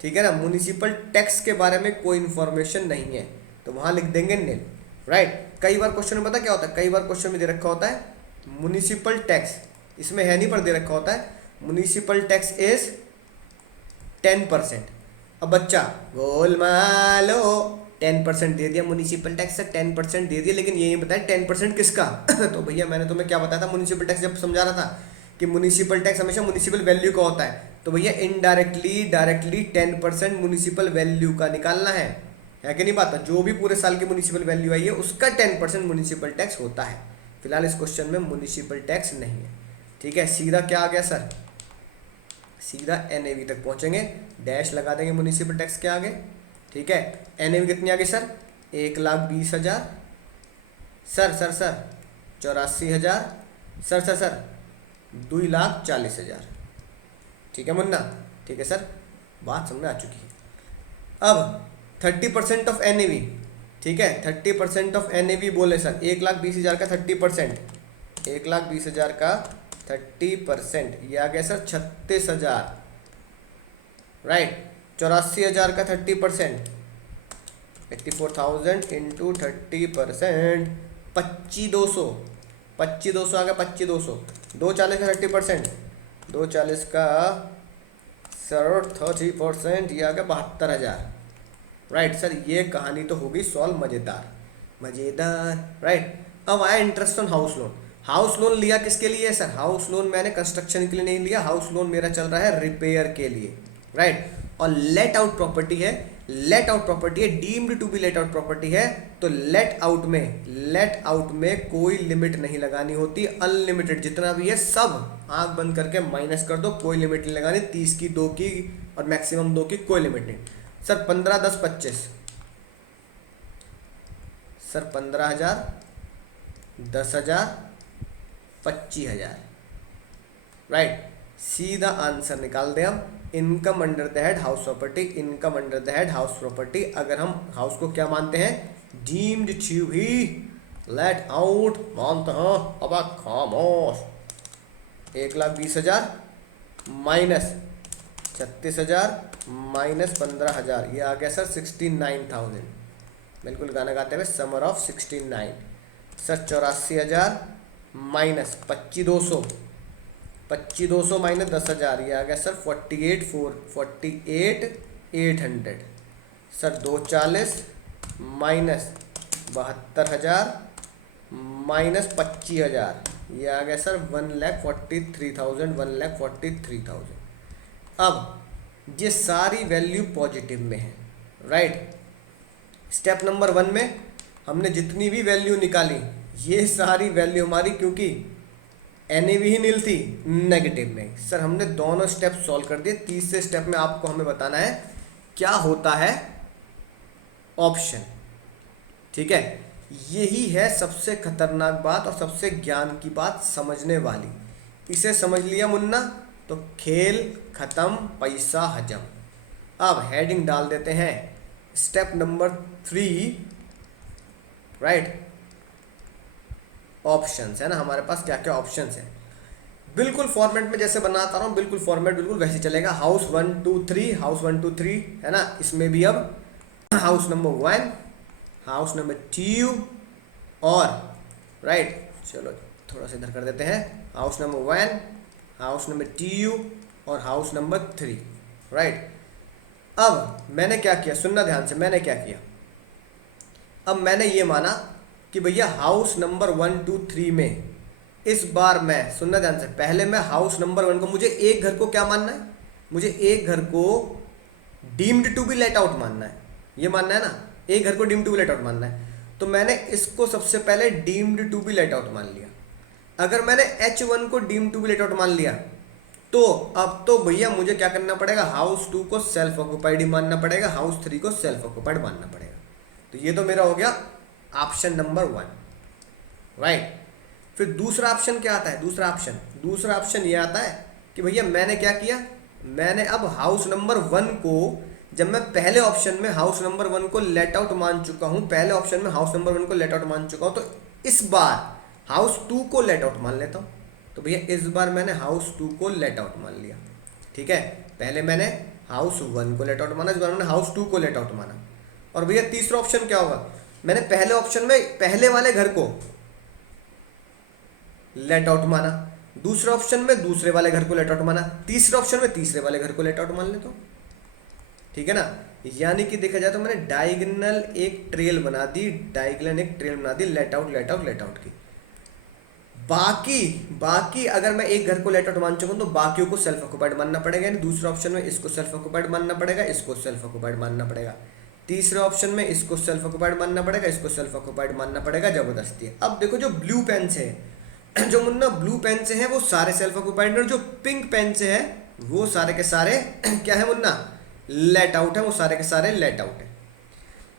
ठीक है ना। म्युनिसिपल टैक्स के बारे में कोई इन्फॉर्मेशन नहीं है, तो वहां लिख देंगे नील। राइट, कई बार क्वेश्चन में पता क्या होता है, कई बार क्वेश्चन में दे रखा होता है म्युनिसिपल टैक्स, इसमें है नहीं पर दे रखा होता है म्युनिसिपल टैक्स इज 10%। अब बच्चा गोलमालो 10% दे दिया म्युनिसिपल टैक्स से, 10% दे दिया, लेकिन ये नहीं बताया 10% किसका। तो भैया मैंने तुम्हें क्या बताया था म्युनिसिपल टैक्स जब समझा रहा था कि म्युनिसिपल टैक्स हमेशा म्युनिसिपल वैल्यू का होता है। तो भैया इनडायरेक्टली डायरेक्टली 10% म्युनिसिपल वैल्यू का निकालना है कि नहीं बात। जो भी पूरे साल की म्युनिसिपल वैल्यू आई है उसका 10% म्युनिसिपल टैक्स होता है। फिलहाल इस क्वेश्चन में म्युनिसिपल टैक्स नहीं है। ठीक है, सीधा क्या आ गया सर, सीधा NAV तक पहुंचेंगे, डैश लगा देंगे म्युनिसिपल टैक्स के आगे। ठीक है, NAV कितनी आ गई सर, 1,20,000, सर 84,000, सर 2,40,000। ठीक है मुन्ना, ठीक है सर, बात समझ में आ चुकी है। अब 30% ऑफ NAV, ठीक है 30% ऑफ NAV बोले सर, 1,20,000 का 30%, 1,20,000 का 30%, ये आ गया सर 36,000। राइट, 84,000 का 30%, 84,000 इंटू 30%, 25,200, 25,200 आ गया, 25,200। 240 का 30%, 240 का सर 30%, ये आ गया 72,000। राइट सर, ये कहानी तो होगी सॉल्व, मजेदार। राइट, अब आया interest on house loan. House loan लिया किसके लिए सर, हाउस लोन मैंने कंस्ट्रक्शन के लिए नहीं लिया, हाउस लोन मेरा चल रहा है रिपेयर के लिए। राइट, और लेट आउट प्रॉपर्टी है, लेट आउट प्रॉपर्टी है, deemed to be let out property है। तो लेट आउट में कोई लिमिट नहीं लगानी होती, अनलिमिटेड जितना भी है सब आंख बंद करके माइनस कर दो, कोई लिमिट नहीं लगानी, 30 की, 2 की और मैक्सिमम 2 की, कोई लिमिट नहीं। Sir 15, 10, 25, sir 15,000, 10,000, 25,000। राइट, सीधा आंसर निकाल दें हम। Income under the head house property, income under the head house property. अगर हम हाउस को क्या मानते हैं, deemed to be let out मानते हैं। अब खामोश, 1,20,000 माइनस 36,000 माइनस 15,000, ये आ गया सर 69,000। बिल्कुल गाना गाते हुए, summer of 69। Sir 84,000 minus 25,200, 25,200 minus 10,000, ये आ गया सर 48,800। सर 240 माइनस 72,000 माइनस 25,000, ये आ गया सर 1,43,000, 1,43,000। अब ये सारी वैल्यू पॉजिटिव में है, राइट। स्टेप नंबर 1 में हमने जितनी भी वैल्यू निकाली ये सारी वैल्यू हमारी, क्योंकि NAV ही नील थी, नेगेटिव में। सर हमने दोनों स्टेप सॉल्व कर दिए। तीसरे स्टेप में आपको हमें बताना है क्या होता है ऑप्शन, ठीक है। यही है सबसे खतरनाक बात और सबसे ज्ञान की बात समझने वाली। इसे समझ लिया मुन्ना तो खेल खत्म, पैसा हजम। अब हेडिंग डाल देते हैं स्टेप नंबर 3, राइट। ऑप्शंस है ना हमारे पास, क्या क्या ऑप्शंस है। बिल्कुल फॉर्मेट में जैसे बनाता रहा हूँ, बिल्कुल फॉर्मेट बिल्कुल वैसे चलेगा। हाउस 1 2 3, हाउस 1 2 3 है ना। इसमें भी अब हाउस नंबर 1, हाउस नंबर 2 और राइट, चलो थोड़ा सा इधर कर देते हैं, हाउस नंबर 1, हाउस नंबर 2 और हाउस नंबर 3, राइट। अब मैंने क्या किया, सुनना ध्यान से, मैंने क्या किया। अब मैंने ये माना कि भैया हाउस नंबर 1 2 3 में इस बार मैं, सुनना ध्यान से, पहले मैं हाउस नंबर 1 को, मुझे एक घर को क्या मानना है, मुझे एक घर को deemed to be let out मानना है। ये मानना है ना, एक घर को deemed to be let out मानना है। तो मैंने इसको सबसे पहले deemed to be let out मान लिया। अगर मैंने H1 को deemed to be let out मान लिया तो अब तो भैया मुझे क्या करना पड़ेगा, हाउस 2 को सेल्फ ऑक्यूपाइड ही मानना पड़ेगा, हाउस 3 को सेल्फ ऑक्यूपाइड मानना पड़ेगा। तो ये तो मेरा हो गया ऑप्शन नंबर 1, राइट। फिर दूसरा ऑप्शन क्या आता है, दूसरा ऑप्शन ये आता है कि भैया मैंने क्या किया, मैंने अब हाउस नंबर 1 को, जब मैं पहले ऑप्शन में हाउस नंबर 1 को लेट आउट मान चुका हूं, पहले ऑप्शन में हाउस नंबर 1 को लेट आउट मान चुका हूं, तो इस बार हाउस 2 को लेट आउट मान लेता हूं। तो भैया इस बार मैंने हाउस 2 को लेट आउट मान लिया, ठीक है। पहले मैंने हाउस 1 को लेट आउट माना, इस बार मैंने हाउस 2 को लेट आउट माना। और भैया तीसरा ऑप्शन क्या होगा, मैंने पहले ऑप्शन में पहले वाले घर को लेट आउट माना, दूसरे ऑप्शन में दूसरे वाले घर को लेट आउट माना, तीसरे ऑप्शन में तीसरे वाले घर को लेट आउट मान लेता हूं, ठीक है ना। यानी कि देखा जाए तो मैंने डायगोनल एक ट्रेल बना दी, लेट आउट की। बाकी अगर मैं एक घर को लेट आउट मान चुका हूं तो बाकियों को सेल्फ ऑक्यूपाइड मानना पड़ेगा। यानी दूसरे ऑप्शन में इसको सेल्फ ऑक्यूपाइड मानना पड़ेगा, इसको सेल्फ ऑक्यूपाइड मानना पड़ेगा, तीसरे ऑप्शन में इसको सेल्फ ऑक्यूपाइड मानना पड़ेगा, इसको सेल्फ ऑक्यूपाइड मानना पड़ेगा। जबरदस्ती है। अब देखो जो ब्लू पेन से है, जो मुन्ना ब्लू पेन से है वो सारे सेल्फ ऑक्यूपाइड, और जो पिंक पेन से है वो सारे के सारे क्या है मुन्ना, लेट आउट है, वो सारे के सारे लेट आउट है।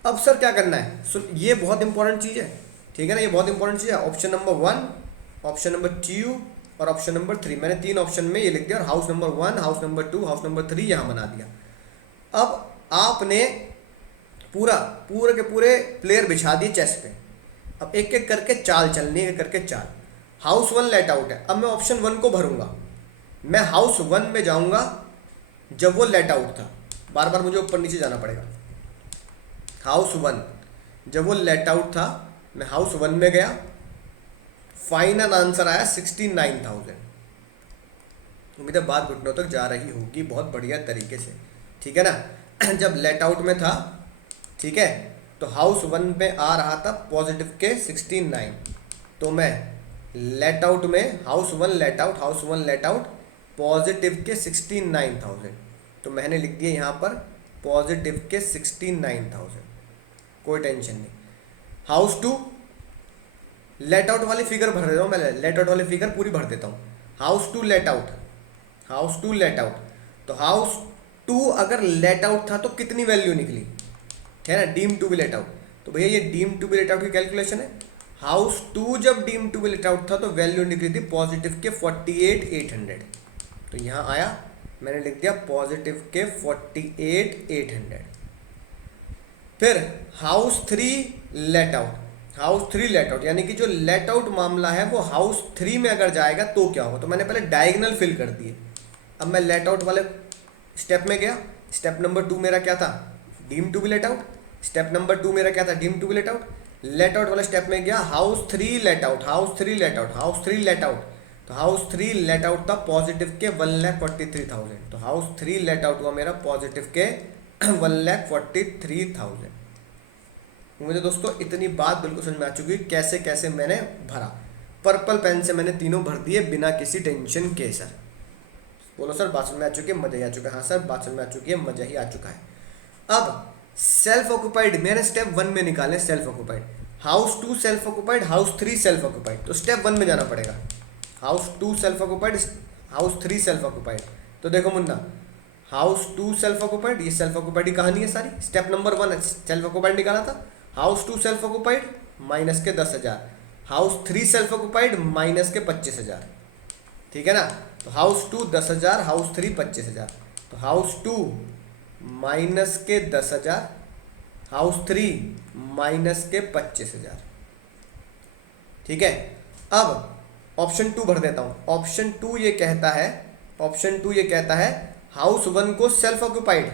अब सर क्या करना है, सुन, ये बहुत इंपॉर्टेंट चीज है, ठीक है ना, ये बहुत इंपॉर्टेंट चीज है। ऑप्शन नंबर 1, ऑप्शन नंबर 2 और ऑप्शन नंबर 3, मैंने 3 ऑप्शन में ये लिख दिया, और house number 1, house number 2, house number 3 यहां बना दिया। अब आपने पूरे के पूरे प्लेयर बिछा दिए चेस पे। अब एक एक करके चाल चलनी है, करके चाल। हाउस 1 लेट आउट है, अब मैं ऑप्शन 1 को भरूंगा। मैं हाउस 1 में जाऊंगा जब वो लेट आउट था, बार बार मुझे ऊपर नीचे जाना पड़ेगा। हाउस 1 जब वो लेट आउट था, मैं हाउस 1 में गया, फाइनल आंसर आया 69,000। उम्मीद है बात घुटनों तक जा रही होगी बहुत बढ़िया तरीके से, ठीक है ना। जब लेट आउट में था, ठीक है, तो हाउस 1 में आ रहा था पॉजिटिव के 69, तो मैं लेट आउट में हाउस 1 लेट आउट पॉजिटिव के 69,000, तो मैंने लिख दिया यहाँ पर पॉजिटिव के 69,000, कोई टेंशन नहीं। हाउस 2 लेट आउट वाली फिगर भर देता हूँ, मैं लेट आउट वाली फिगर पूरी भर देता हूँ। हाउस 2 लेट आउट, तो हाउस 2 अगर लेट आउट था तो कितनी वैल्यू निकली, है ना, deem to be let out. तो भैया ये deem to be let out की कैलकुलेशन है। हाउस 2 जब deem to be let out था तो वैल्यू निकली थी पॉजिटिव के 48,800, तो यहाँ आया, मैंने लिख दिया पॉजिटिव के 48,800। फिर हाउस 3 लेट आउट, यानी कि जो लेट आउट मामला है वो हाउस 3 में अगर जाएगा तो क्या होगा, तो मैंने पहले डायगोनल फिल कर दिए। अब मैं लेट आउट वाले स्टेप में गया, स्टेप नंबर 2 मेरा क्या था, deem to be let out, step number 2 मेरा क्या था, deem to be let out. Let out वाले स्टेप में गया, हाउस 3 लेट आउट, तो हाउस 3 लेट आउट था पॉजिटिव के 1,43,000, तो हाउस 3 लेट आउट हुआ मेरा पॉजिटिव के 1,43,000। मुझे दोस्तों इतनी बात बिल्कुल समझ में आ चुकी है कैसे कैसे मैंने भरा। पर्पल पेन से मैंने तीनों भर दिए बिना किसी टेंशन के सर, बोलो सर बात समझ में आ चुकी है, मजा ही आ चुका है। हाँ सर बात समझ में आ चुकी है, मजा ही आ चुका है। अब सेल्फ ऑक्यूपाइड मैंने स्टेप 1 में निकाले self occupied. House 2 self occupied, house 3 self occupied, तो स्टेप 1 में जाना पड़ेगा। House 2 self occupied, house 3 self occupied. तो देखो मुन्ना, हाउस 2 सेल्फ ऑक्यूपाइड, ये सेल्फ ऑक्यूपाइड की कहानी है सारी। स्टेप नंबर 1 सेल्फ ऑक्यूपाइड निकाला था। हाउस 2 सेल्फ ऑक्यूपाइड माइनस के 10,000, हाउस 3 सेल्फ ऑक्यूपाइड माइनस के 25,000, ठीक है ना। तो हाउस 2 10,000, हाउस 3 25,000, तो हाउस 2 माइनस के 10,000, हाउस 3 माइनस के 25,000, ठीक है। अब ऑप्शन 2 भर देता हूं। ऑप्शन 2 ये कहता है हाउस 1 को सेल्फ ऑक्यूपाइड,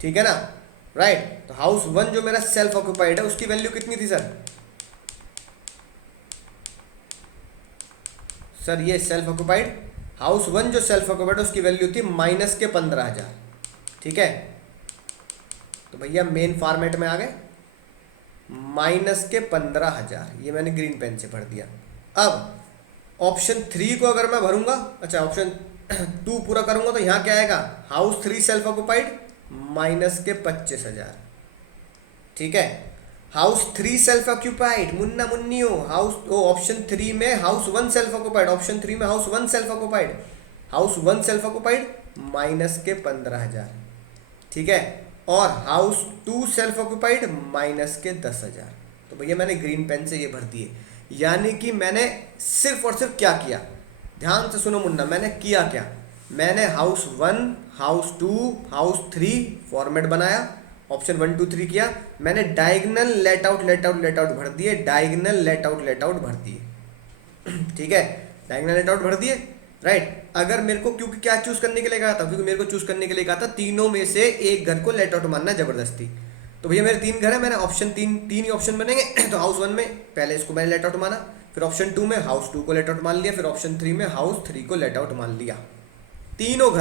ठीक है ना, राइट। तो हाउस 1 जो मेरा सेल्फ ऑक्यूपाइड है उसकी वैल्यू कितनी थी सर? सर ये सेल्फ ऑक्यूपाइड, हाउस 1 जो सेल्फ ऑक्यूपाइड उसकी वैल्यू थी माइनस के 15,000, ठीक है। तो भैया मेन फॉर्मेट में आ गए, माइनस के 15,000, ये मैंने ग्रीन पेन से भर दिया। अब ऑप्शन 3 को अगर मैं भरूंगा, अच्छा ऑप्शन 2 पूरा करूंगा, तो यहाँ क्या आएगा? हाउस 3 सेल्फ ऑक्यूपाइड माइनस के 25,000, ठीक है। हाउस 3 सेल्फ ऑक्यूपाइड, मुन्ना मुन्नियो, हाउस ऑप्शन 3 में हाउस 1 सेल्फ ऑक्यूपाइड, ऑप्शन 3 में house 1 self occupied, house 1 self occupied minus के 15,000, ठीक है। और हाउस 2 सेल्फ ऑक्यूपाइड माइनस के 10,000। तो भैया मैंने ग्रीन पेन से ये भर दिए, यानी कि मैंने सिर्फ और सिर्फ क्या किया, ध्यान से सुनो मुन्ना, मैंने किया क्या, मैंने हाउस 1, हाउस 2, हाउस 3 फॉर्मेट बनाया, ऑप्शन 1 2 3 किया, मैंने डायगोनल लेट आउट भर दिए, डायगोनल लेट आउट भर दिए, ठीक है, डायगोनल लेट आउट भर दिए, राइट। अगर मेरे को, क्योंकि क्या चूज करने के लिए कहा था, क्योंकि मेरे को चूज करने के लिए कहा था तीनों में से एक घर को लेट आउट मानना जबरदस्ती। तो भैया मेरे 3 घर है, मैंने ऑप्शन 3 ही ऑप्शन बनेंगे। तो हाउस 1 में पहले इसको मैंने लेट आउट माना, फिर ऑप्शन 2 में हाउस 2 को लेट आउट मान लिया, फिर ऑप्शन 3 में हाउस 3 को लेट आउट मान लिया। तीनों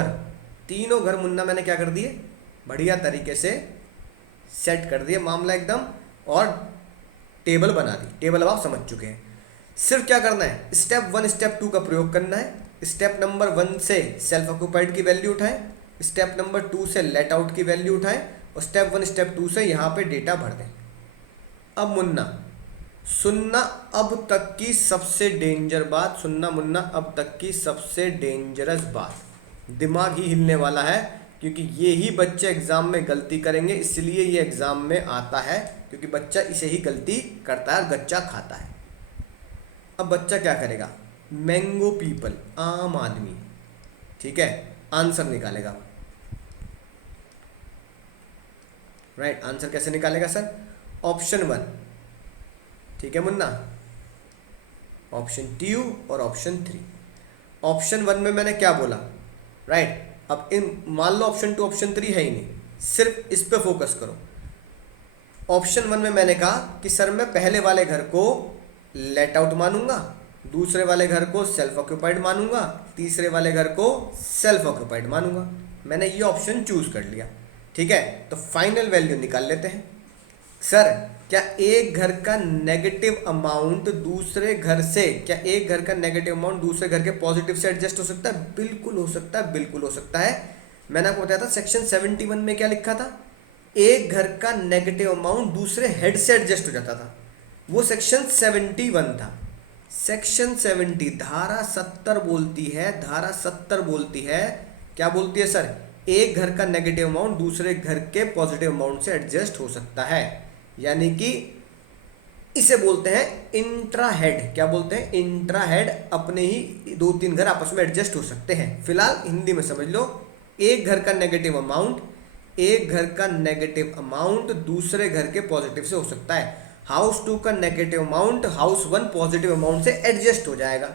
घर मुन्ना मैंने क्या कर दिए, बढ़िया तरीके से सेट कर दिए मामला एकदम, और टेबल बना दी। टेबल अब आप समझ चुके हैं। सिर्फ क्या करना है, स्टेप 1 स्टेप 2 का प्रयोग करना है। स्टेप नंबर 1 से सेल्फ ऑक्यूपाइड की वैल्यू उठाएं, स्टेप नंबर 2 से लेट आउट की वैल्यू उठाएं, और स्टेप 1 स्टेप 2 से यहाँ पे डेटा भर दें। अब मुन्ना सुनना, अब तक की सबसे डेंजर बात सुनना मुन्ना, अब तक की सबसे डेंजरस बात, दिमाग ही हिलने वाला है, क्योंकि ये ही बच्चे एग्जाम में गलती करेंगे, इसलिए ये एग्जाम में आता है, क्योंकि बच्चा इसे ही गलती करता है, गच्चा खाता है। अब बच्चा क्या करेगा, मैंगो पीपल, आम आदमी, ठीक है, आंसर निकालेगा, राइट। आंसर कैसे निकालेगा सर? ऑप्शन 1, ठीक है मुन्ना, ऑप्शन 2 और ऑप्शन 3। ऑप्शन 1 में मैंने क्या बोला, राइट। अब इन मान लो ऑप्शन 2 ऑप्शन 3 है ही नहीं, सिर्फ इस पे फोकस करो। ऑप्शन 1 में मैंने कहा कि सर मैं पहले वाले घर को लेट आउट मानूंगा, दूसरे वाले घर को सेल्फ ऑक्यूपाइड मानूंगा, तीसरे वाले घर को सेल्फ ऑक्यूपाइड मानूंगा। मैंने ये ऑप्शन चूज कर लिया, ठीक है। तो फाइनल वैल्यू निकाल लेते हैं। सर क्या एक घर का नेगेटिव अमाउंट दूसरे घर से, क्या एक घर का नेगेटिव अमाउंट दूसरे घर के पॉजिटिव से एडजस्ट हो सकता है? बिल्कुल हो सकता है, बिल्कुल हो सकता है। मैंने आपको बताया था सेक्शन 71 में क्या लिखा था, एक घर का नेगेटिव अमाउंट दूसरे हेड से एडजस्ट हो जाता था, वो सेक्शन 71 था। सेक्शन 70 धारा 70 बोलती है, धारा 70 बोलती है, क्या बोलती है सर? एक घर का नेगेटिव अमाउंट दूसरे घर के पॉजिटिव अमाउंट से एडजस्ट हो सकता है, यानी कि इसे बोलते हैं इंट्रा हेड। क्या बोलते हैं? Intra head. अपने ही 2-3 घर आपस में एडजस्ट हो सकते हैं। फिलहाल हिंदी में समझ लो, एक घर का नेगेटिव अमाउंट दूसरे घर के पॉजिटिव से हो सकता है। हाउस 2 का negative amount house 1 positive amount से एडजस्ट हो जाएगा,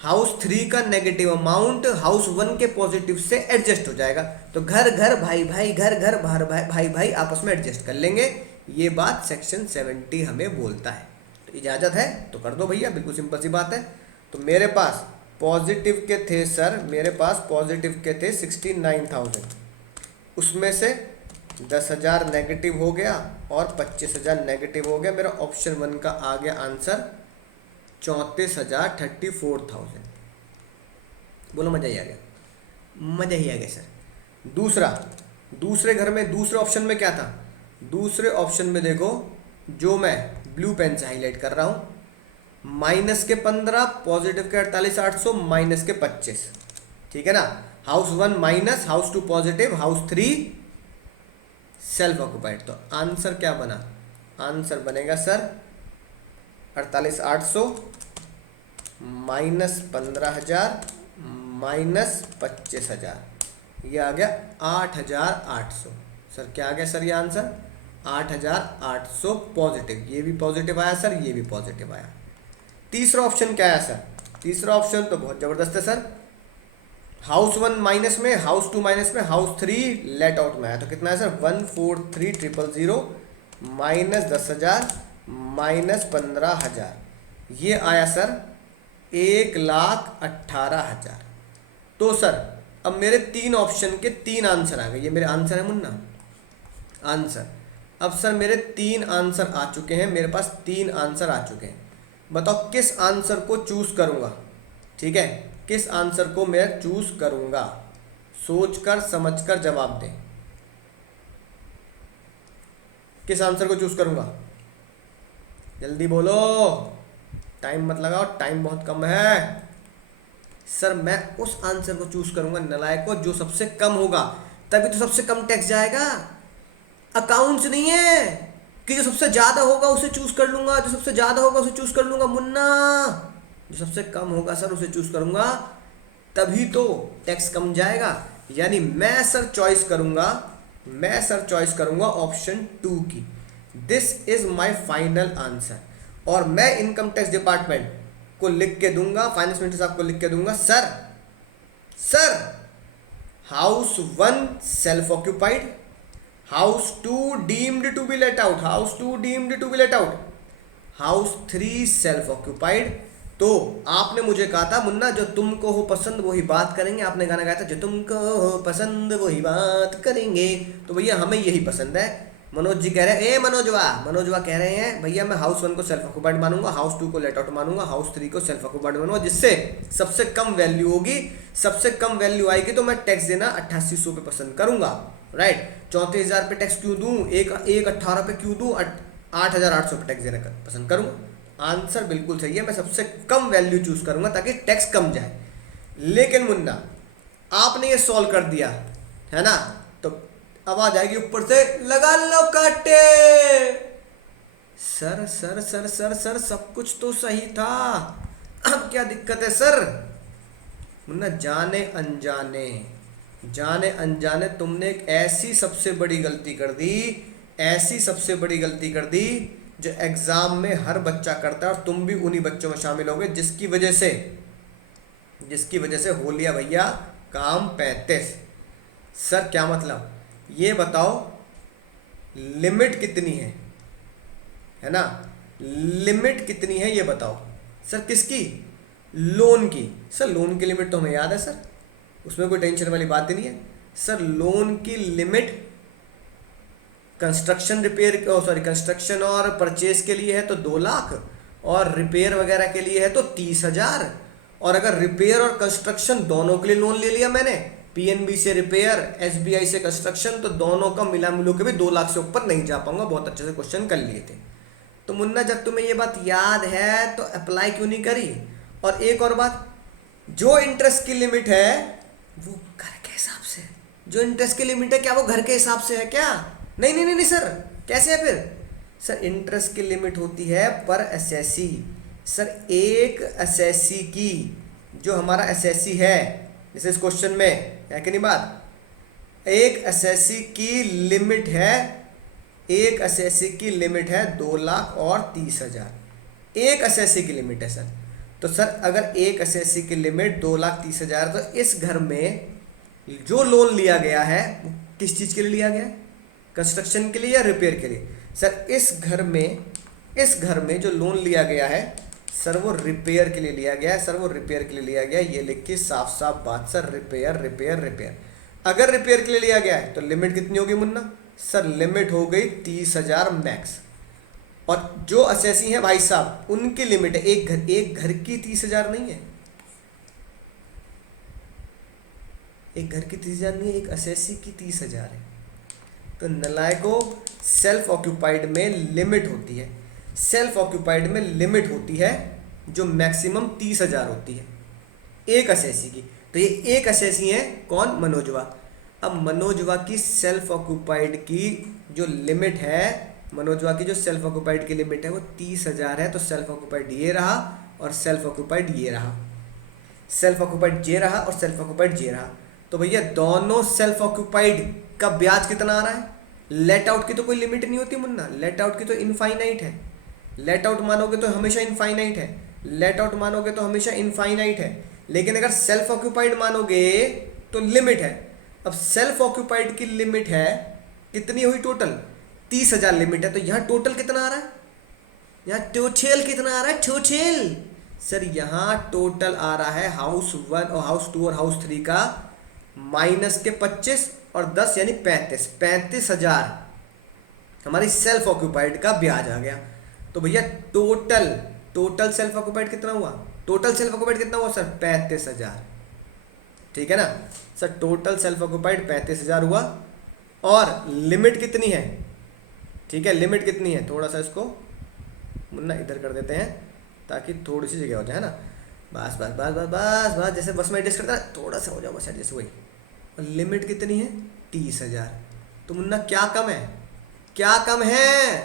हाउस 3 का नेगेटिव अमाउंट हाउस 1 के पॉजिटिव से एडजस्ट हो जाएगा। तो घर घर भाई भाई, घर घर भाई भाई आपस में एडजस्ट कर लेंगे। ये बात सेक्शन 70 हमें बोलता है। तो इजाज़त है तो कर दो भैया, बिल्कुल सिंपल सी बात है। तो मेरे पास पॉजिटिव के थे सर, मेरे पास पॉजिटिव के थे 69,000, उसमें से 10,000 नेगेटिव हो गया और 25,000 नेगेटिव हो गया। मेरा ऑप्शन 1 का आ गया आंसर 34,000 बोलो, मजा ही आ गया। मजा ही आ गया सर। दूसरा, दूसरे घर में दूसरे ऑप्शन में क्या था? दूसरे ऑप्शन में देखो, जो मैं ब्लू पेन से हाईलाइट कर रहा हूँ, माइनस के 15, पॉजिटिव के 48,800, माइनस के 25, ठीक है ना। House 1 minus, house 2 positive, house 3 self occupied. तो आंसर क्या बना? आंसर बनेगा सर 48,800 माइनस 15,000 माइनस 25,000, ये आ गया 8,800। सर क्या आ गया सर ये आंसर? 8,800 पॉजिटिव। ये भी पॉजिटिव आया सर, ये भी पॉजिटिव आया। तीसरा ऑप्शन क्या आया सर? तीसरा ऑप्शन तो बहुत ज़बरदस्त है सर। हाउस 1 माइनस में, हाउस 2 माइनस में, हाउस 3 लेट आउट में आया। तो कितना है सर? 143,000 माइनस 10,000 माइनस 15,000, ये आया सर 1,18,000। तो सर अब मेरे 3 ऑप्शन के 3 आंसर आ गए। ये मेरे आंसर है मुन्ना, आंसर। अब सर मेरे 3 आंसर आ चुके हैं, मेरे पास 3 आंसर आ चुके हैं। बताओ किस आंसर को चूज करूंगा? ठीक है, किस आंसर को मैं चूज करूंगा? सोचकर समझकर जवाब दें। किस आंसर को चूज करूंगा? जल्दी बोलो, टाइम मत लगाओ, टाइम बहुत कम है। सर मैं उस आंसर को चूज करूंगा नलायक को जो सबसे कम होगा, तभी तो सबसे कम टैक्स जाएगा। अकाउंट्स नहीं है कि जो सबसे ज्यादा होगा उसे चूज कर लूंगा, जो सबसे ज्यादा होगा उसे चूज कर लूंगा। मुन्ना, जो सबसे कम होगा सर उसे चूज करूंगा, तभी तो टैक्स कम जाएगा। यानी मैं सर चॉइस करूंगा, मैं सर चॉइस करूंगा ऑप्शन 2 की। This is my final answer. और मैं इनकम टैक्स डिपार्टमेंट को लिख के दूंगा, फाइनेंस मिनिस्टर साहब को लिख के दूंगा, sir house 1 self occupied, house 2 deemed to be let out, house 2 deemed to be let out, house 3 self occupied. तो आपने मुझे कहा था मुन्ना, जो तुमको हो पसंद वही बात करेंगे। आपने गाना गाया था, जो तुमको हो पसंद वही बात करेंगे। तो भैया हमें यही पसंद है। मनोज जी कह रहे हैं, मनोजवा कह रहे हैं भैया मैं हाउस 1 को सेल्फ ऑक्युपाइड मानूंगा, हाउस 2 को लेट आउट मानूंगा, हाउस 3 को सेल्फ ऑक्युपाइड मानूंगा, जिससे सबसे कम वैल्यू होगी। सबसे कम वैल्यू आएगी तो मैं टैक्स देना 8800 पे पसंद करूंगा, राइट। 34,000 पे टैक्स क्यों दूं, एक 18 पे क्यों दूं, 8,800 पे टैक्स देना पसंद करूंगा। आंसर बिल्कुल सही है, मैं सबसे कम वैल्यू चूज करूंगा ताकि टैक्स कम जाए। लेकिन मुन्ना आपने ये सॉल्व कर दिया है ना, तो आवाज आएगी ऊपर से, लगा लो काटे। Sir sir sir sir sir सब कुछ तो सही था, अब क्या दिक्कत है सर? मुन्ना जाने अनजाने तुमने एक ऐसी सबसे बड़ी गलती कर दी, ऐसी सबसे बड़ी गलती कर दी जो एग्जाम में हर बच्चा करता है, और तुम भी उन्हीं बच्चों में शामिल होगे जिसकी वजह से हो लिया भैया काम 35। सर क्या मतलब? ये बताओ लिमिट कितनी है ना, लिमिट कितनी है ये बताओ। सर किसकी? लोन की। सर लोन की लिमिट तो हमें याद है सर, उसमें कोई टेंशन वाली बात ही नहीं है। सर लोन की लिमिट कंस्ट्रक्शन और परचेज के लिए है तो 2 लाख, और रिपेयर वगैरह के लिए है तो 30,000। और अगर रिपेयर और कंस्ट्रक्शन दोनों के लिए लोन ले लिया मैंने, पीएनबी से रिपेयर, एसबीआई से कंस्ट्रक्शन, तो दोनों का मिलो के भी 2 लाख से ऊपर नहीं जा पाऊंगा। बहुत अच्छे से क्वेश्चन कर लिए थे। तो मुन्ना जब तुम्हें ये बात याद है तो अप्लाई क्यों नहीं करी? और एक और बात, जो इंटरेस्ट की लिमिट है वो घर के हिसाब से, जो इंटरेस्ट की लिमिट है क्या वो घर के हिसाब से है क्या? नहीं सर, कैसे है फिर? सर इंटरेस्ट की लिमिट होती है पर एसएससी। सर एक एसएससी की, जो हमारा एसएससी है, जैसे इस क्वेश्चन में है कि नहीं बात, एक एसएससी की लिमिट है, एक एसएससी की लिमिट है 2,30,000। एक एसएससी की लिमिट है सर। तो सर अगर एक एसएससी की लिमिट 2,30,000, तो इस घर में जो लोन लिया गया है वो किस चीज़ के लिए लिया गया है? कंस्ट्रक्शन के लिए या रिपेयर के लिए? सर इस घर में जो लोन लिया गया है सर वो रिपेयर के लिए लिया गया है। सर वो रिपेयर के लिए लिया गया है, ये लिख के साफ साफ बात सर, रिपेयर। अगर रिपेयर के लिए लिया गया है तो लिमिट कितनी होगी मुन्ना? सर लिमिट हो गई 30,000 मैक्स। और जो असेसी हैं भाई साहब उनकी लिमिट है एक घर की 30,000 नहीं है। एक घर की 30,000 नहीं है, एक असेसी की 30,000 है। तो नलायकों, सेल्फ ऑक्यूपाइड में लिमिट होती है, सेल्फ ऑक्यूपाइड में लिमिट होती है जो मैक्सिमम 30,000 होती है एक असेसी की। तो ये एक असेसी है कौन? मनोजवा। अब मनोजवा की सेल्फ ऑक्यूपाइड की जो लिमिट है, मनोजवा की जो सेल्फ ऑक्यूपाइड की लिमिट है वो 30,000 है। तो सेल्फ ऑक्यूपाइड ये रहा और सेल्फ ऑक्यूपाइड ये रहा, सेल्फ ऑक्यूपाइड ये रहा और सेल्फ ऑक्यूपाइड ये रहा। तो भैया दोनों सेल्फ ऑक्यूपाइड का ब्याज कितना आ रहा है? लेट आउट की तो कोई लिमिट नहीं होती मुन्ना, लेट आउट की तो इनफाइनाइट है। लेट आउट मानोगे तो हमेशा इनफाइनाइट है, लेट आउट मानोगे तो हमेशा इनफाइनाइट है। लेकिन अगर सेल्फ ऑक्यूपाइड मानोगे तो लिमिट है। अब सेल्फ ऑक्यूपाइड की लिमिट है कितनी हुई? टोटल 30,000 लिमिट है। तो यहाँ टोटल कितना आ रहा है? यहाँ टोटल कितना आ रहा है? टोटल सर यहाँ टोटल आ रहा है हाउस 1 और हाउस 2 और हाउस 3 का माइनस के 25 और 10 यानी 35,000 हमारी सेल्फ ऑक्यूपाइड का ब्याज आ गया। तो भैया टोटल सेल्फ ऑक्यूपाइड कितना हुआ? टोटल सेल्फ ऑक्यूपाइड कितना हुआ सर? 35,000। ठीक है ना सर, टोटल सेल्फ ऑक्यूपाइड 35,000 हुआ। और लिमिट कितनी है? ठीक है, लिमिट कितनी है? थोड़ा सा इसको मुन्ना इधर कर देते हैं ताकि थोड़ी सी जगह हो जाए, है ना। बस बस बस बस बस बस जैसे बस में एडजस्ट करता है, थोड़ा सा हो जाओ बस एडजस्ट, वही। और लिमिट कितनी है? 30,000। तो मुन्ना क्या कम है? क्या कम है?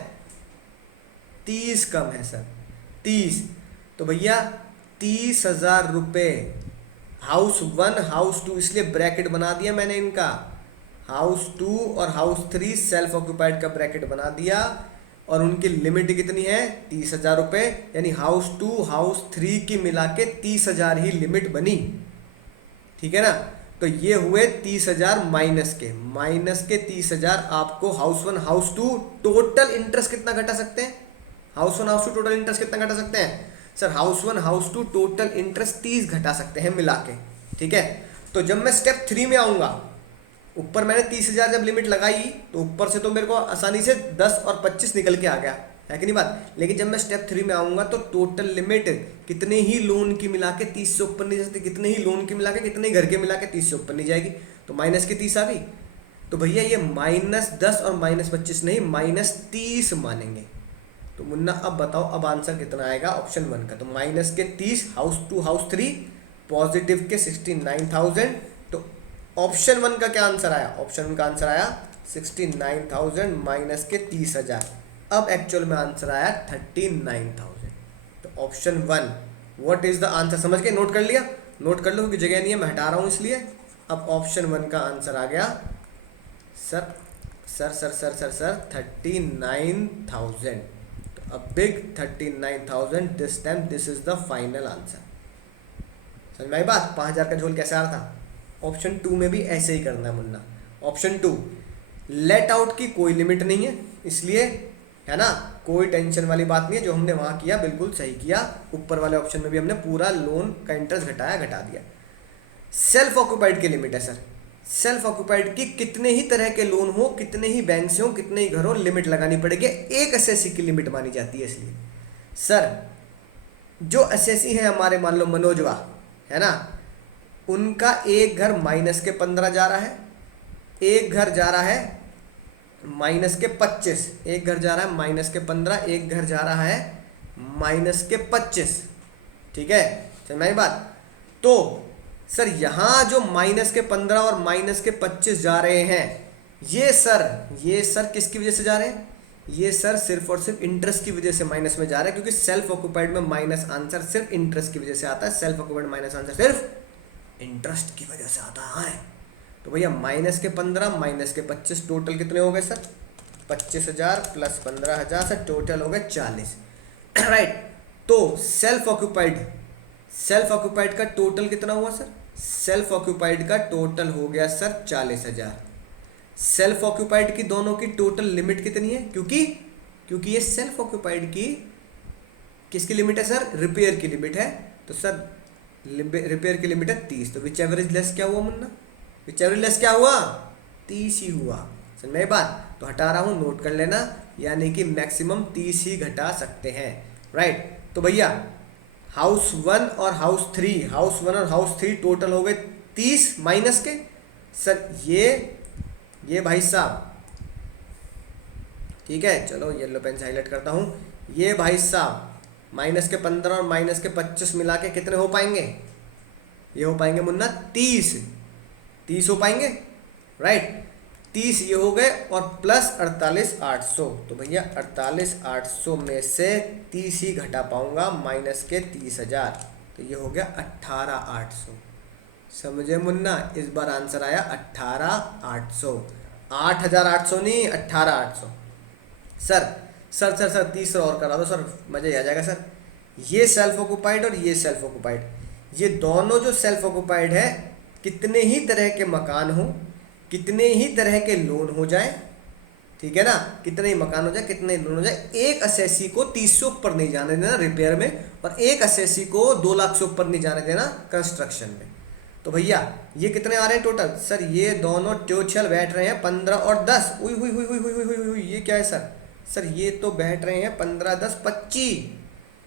30 कम है सर, 30। तो भैया 30,000 रुपये हाउस 1 हाउस 2, इसलिए ब्रैकेट बना दिया मैंने इनका, हाउस 2 और हाउस 3 सेल्फ ऑक्यूपाइड का ब्रैकेट बना दिया। और उनकी लिमिट कितनी है? 30,000 रुपये, यानी हाउस 2 हाउस 3 की मिला के 30,000 ही लिमिट बनी। ठीक है ना। तो ये हुए 30,000 माइनस के 30,000 आपको हाउस 1 हाउस 2 टोटल इंटरेस्ट कितना घटा सकते हैं? हाउस 1 हाउस 2 टोटल इंटरेस्ट कितना घटा सकते हैं sir? House 1 house 2 total interest 30 घटा सकते हैं मिला के। ठीक है। तो जब मैं स्टेप 3 में आऊँगा, ऊपर मैंने 30,000 जब लिमिट लगाई तो ऊपर से तो मेरे को आसानी से 10 और 25 निकल के आ गया, है कि नहीं बात। लेकिन जब मैं स्टेप 3 में आऊँगा तो टोटल लिमिट कितने ही लोन की मिला के 30 से ऊपर नहीं जा सकती, कितने ही लोन की मिला के, कितने ही घर के मिला के 30 से ऊपर नहीं जाएगी। तो माइनस की 30 आ गई। तो भैया ये -10 और -25 नहीं, -30 मानेंगे। तो मुन्ना अब बताओ, अब आंसर कितना आएगा ऑप्शन 1 का? तो माइनस के 30 हाउस 2 हाउस 3, पॉजिटिव के 69,000। तो ऑप्शन 1 का क्या आंसर आया? ऑप्शन 1 का आंसर आया 69,000 माइनस के 30,000। अब एक्चुअल में आंसर आया 39,000। तो option 1 what is the answer? समझ के नोट कर लिया? नोट कर लो क्योंकि जगह नहीं है, मैं हटा रहा हूँ इसलिए। अब ऑप्शन 1 का आंसर आ गया सर 39,000। तो a big 39,000 this time, this is the final answer. समझ में आई बात? 5,000 का झोल कैसे आ रहा था? ऑप्शन 2 में भी ऐसे ही करना है मुन्ना। ऑप्शन 2 लेट आउट की कोई लिमिट नहीं है, इसलिए है ना, कोई टेंशन वाली बात नहीं है। जो हमने वहाँ किया बिल्कुल सही किया। ऊपर वाले ऑप्शन में भी हमने पूरा लोन का इंटरेस्ट घटा दिया। सेल्फ ऑक्यूपाइड की लिमिट है सर, सेल्फ ऑक्यूपाइड की कितने ही तरह के लोन हो, कितने ही बैंक से हो, कितने ही घर हो, लिमिट लगानी पड़ेगी। एक एसएससी की लिमिट मानी जाती है। इसलिए सर जो एसएससी है हमारे, मान लो मनोजवा है ना, उनका एक घर माइनस के 15 जा रहा है, एक घर जा रहा है माइनस के 25, एक घर जा रहा है माइनस के 15, एक घर जा रहा है माइनस के 25। ठीक है, समझ में आई बात? तो सर यहाँ जो माइनस के 15 और माइनस के 25 जा रहे हैं, ये सर किसकी वजह से जा रहे हैं? ये सर सिर्फ और सिर्फ इंटरेस्ट की वजह से माइनस में जा रहा है, क्योंकि सेल्फ ऑक्यूपाइड में माइनस आंसर सिर्फ इंटरेस्ट की वजह से आता है। सेल्फ ऑक्यूपाइड माइनस आंसर सिर्फ इंटरेस्ट की वजह से आता है। तो भैया माइनस के 15 माइनस के 25 टोटल कितने हो गए सर? 25,000 प्लस 15,000 सर टोटल हो गए 40। राइट। तो सेल्फ ऑक्यूपाइड का टोटल कितना हुआ सर? सेल्फ ऑक्यूपाइड का टोटल हो गया सर 40,000। सेल्फ ऑक्यूपाइड की दोनों की टोटल लिमिट कितनी है? क्योंकि ये सेल्फ ऑक्यूपाइड की किसकी लिमिट है सर? रिपेयर की लिमिट है। तो सर रिपेयर की लिमिट है 30। तो विच एवरेज लेस क्या हुआ मुन्ना? विच एवरेज लेस क्या हुआ? 30 ही हुआ। समझ में बात? तो हटा रहा हूँ, नोट कर लेना, यानी कि मैक्सिमम 30 ही घटा सकते हैं। राइट। तो भैया हाउस 1 और हाउस 3 टोटल हो गए 30 माइनस के, सर ये भाई साहब, ठीक है, चलो येलो पेन से हाईलाइट करता हूँ, ये भाई साहब माइनस के 15 और माइनस के 25 मिला के कितने हो पाएंगे? ये हो पाएंगे मुन्ना 30 हो पाएंगे, राइट। 30 ये हो गए और प्लस 48,800, तो भैया 48,800 में से 30 ही घटा पाऊंगा माइनस के 30,000, तो ये हो गया 18,800। समझे मुन्ना? इस बार आंसर आया 18,800, 8,800 नहीं 18,800। सर तीसरा और करा दो सर, मजा ही आ जाएगा सर। ये सेल्फ ऑक्युपाइड और ये सेल्फ ऑक्युपाइड, ये दोनों जो सेल्फ ऑक्युपाइड है, कितने ही तरह के मकान हो, कितने ही तरह के लोन हो जाए, ठीक है ना, कितने ही मकान हो जाए, कितने ही लोन हो जाए, एक असेसी को 30 से ऊपर नहीं जाने देना रिपेयर में, और एक असेसी को 2 लाख से ऊपर नहीं जाने देना कंस्ट्रक्शन में। तो भैया ये कितने आ रहे हैं टोटल? सर ये दोनों ट्योचल बैठ रहे हैं 15 और 10। हुई हुई हुई हुई हुई हुई हुई, ये क्या है सर? सर ये तो बैठ रहे हैं 15, 10, 25।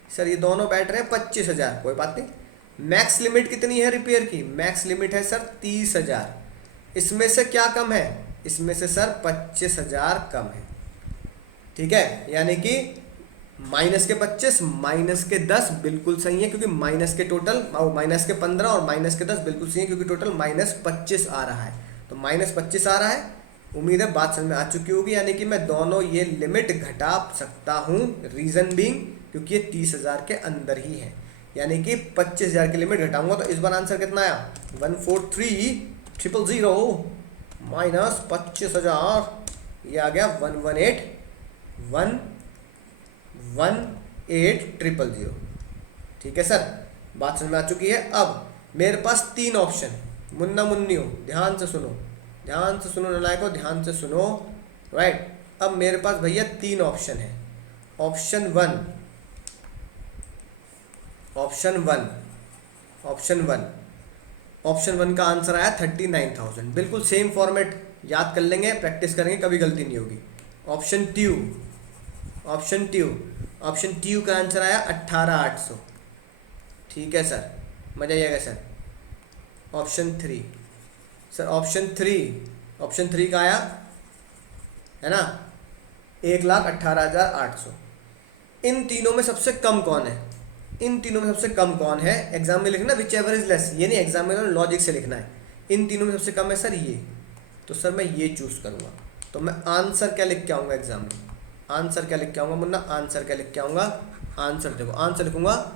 सर ये दोनों बैठ रहे हैं 25,000। कोई बात नहीं। मैक्स लिमिट कितनी है रिपेयर की? मैक्स लिमिट है सर 30,000। इसमें से क्या कम है? इसमें से सर 25,000 कम है, ठीक है। यानी कि माइनस के 25 माइनस के 10 बिल्कुल सही है, क्योंकि माइनस के टोटल माइनस के 15 और माइनस के 10 बिल्कुल सही है, क्योंकि टोटल माइनस 25 आ रहा है। तो माइनस 25 आ रहा है, उम्मीद है बात समझ में आ चुकी होगी। यानी कि मैं दोनों ये लिमिट घटा सकता हूँ, रीज़न बीइंग क्योंकि ये 30,000 के अंदर ही है, यानी कि 25,000 की लिमिट घटाऊंगा। तो इस बार आंसर कितना आया? 143,000 माइनस 25,000, ये आ गया 118,000। ठीक है सर, बात समझ में आ चुकी है। अब मेरे पास 3 ऑप्शन, मुन्ना मुन्नियों ध्यान से सुनो, ध्यान से सुनो नालायको, ध्यान से सुनो, राइट। अब मेरे पास भैया 3 ऑप्शन है। ऑप्शन वन का आंसर आया 39,000। बिल्कुल सेम फॉर्मेट याद कर लेंगे, प्रैक्टिस करेंगे, कभी गलती नहीं होगी। ऑप्शन ट्यू का आंसर आया 18,800। ठीक है सर, मजा आएगा सर। ऑप्शन थ्री का आया है ना 1,18,800। इन तीनों में सबसे कम कौन है? एग्जाम में लिखना विच एवर इज लेस, ये नहीं एग्जाम में लॉजिक से लिखना है। इन तीनों में सबसे कम है सर ये, तो सर मैं ये चूज करूंगा। तो मैं आंसर क्या लिख के आऊंगा एग्जाम में? आंसर क्या लिख के आऊंगा मुन्ना? आंसर क्या लिख के आऊंगा? आंसर देखो, आंसर लिखूंगा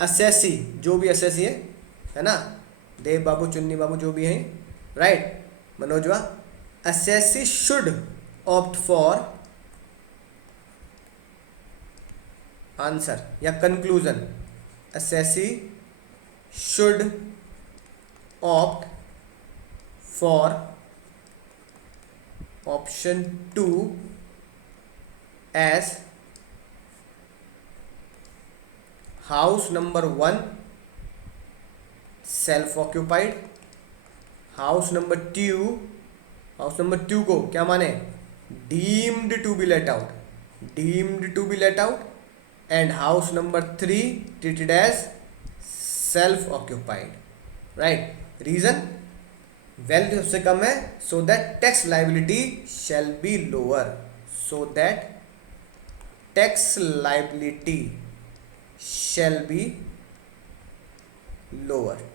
असेसी, जो भी असेसी है ना, देव बाबू, चुन्नी बाबू, जो भी हैं, राइट, मनोजवा, assessee should opt for answer या conclusion. Assessee should opt for option 2 as house number 1 self occupied, house number 2 को क्या माने? Deemed to be let out, and house number 3 treated as self occupied, right. Reason, value सबसे कम है, so that tax liability shall be lower,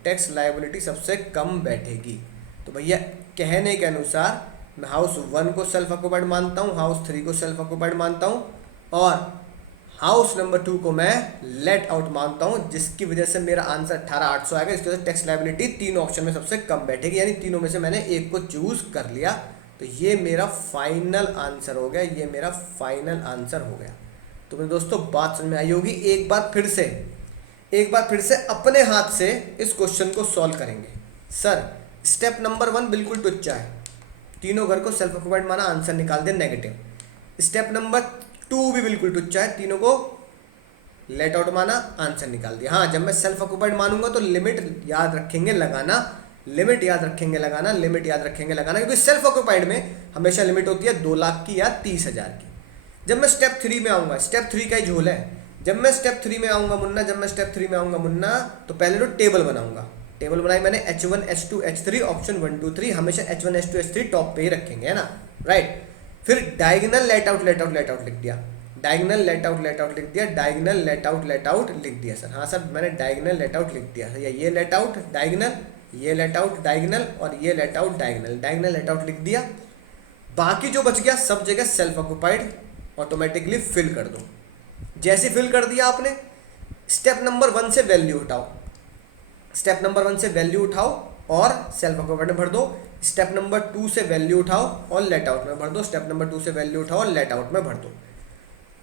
tax liability सबसे कम बैठेगी। तो भैया कहने के अनुसार मैं हाउस 1 को सेल्फ ऑक्युपाइड मानता हूँ, हाउस 3 को सेल्फ ऑक्युपाइड मानता हूँ, और हाउस नंबर 2 को मैं लेट आउट मानता हूँ, जिसकी वजह से मेरा आंसर 18,800 आएगा। इसकी वजह से टैक्स लाइबिलिटी 3 ऑप्शन में सबसे कम बैठेगी, यानी तीनों में से मैंने एक को चूज कर लिया। तो ये मेरा फाइनल आंसर हो गया, तो मेरे दोस्तों बात समझ में आई होगी। एक बार फिर से अपने हाथ से इस क्वेश्चन को सॉल्व करेंगे। सर स्टेप नंबर 1 बिल्कुल टुच्चा है, तीनों घर को सेल्फ ऑक्युपाइड माना, आंसर निकाल दिया नेगेटिव। स्टेप नंबर 2 भी बिल्कुल टुच्चा है, तीनों को लेट आउट माना, आंसर निकाल दिया। हाँ, जब मैं सेल्फ ऑक्युपाइड मानूंगा तो लिमिट याद रखेंगे लगाना, क्योंकि सेल्फ ऑक्युपाइड में हमेशा लिमिट होती है 2 लाख की या 30,000 की। जब मैं स्टेप 3 में आऊँगा, स्टेप 3 का ही झोल है, जब मैं स्टेप 3 में आऊँगा मुन्ना, तो पहले तो टेबल बनाऊँगा। टेबल बनाई मैंने H1 H2 H3 ऑप्शन 1 2 3 हमेशा H1 H2 H3 टॉप पे ही रखेंगे, है ना, राइट। फिर डायगोनल लेट आउट लिख दिया, डायगोनल लेट आउट लिख दिया, डायगोनल लेट आउट लिख दिया सर। हाँ सर मैंने डायगोनल लेट आउट लिख दिया, ये लेट आउट डायगोनल, ये लेट आउट डायगोनल और ये let out diagonal, diagonal let out लिख दिया। बाकी जो बच गया सब जगह सेल्फ ऑक्यूपाइड ऑटोमेटिकली फिल कर दो। जैसे फिल कर दिया आपने, स्टेप नंबर 1 से वैल्यू उठाओ, स्टेप नंबर 1 से वैल्यू उठाओ और सेल्फ ऑक्यूपाइड में भर दो। स्टेप नंबर 2 से वैल्यू उठाओ और लेट आउट में भर दो। स्टेप नंबर 2 से वैल्यू उठाओ और लेट आउट में भर दो।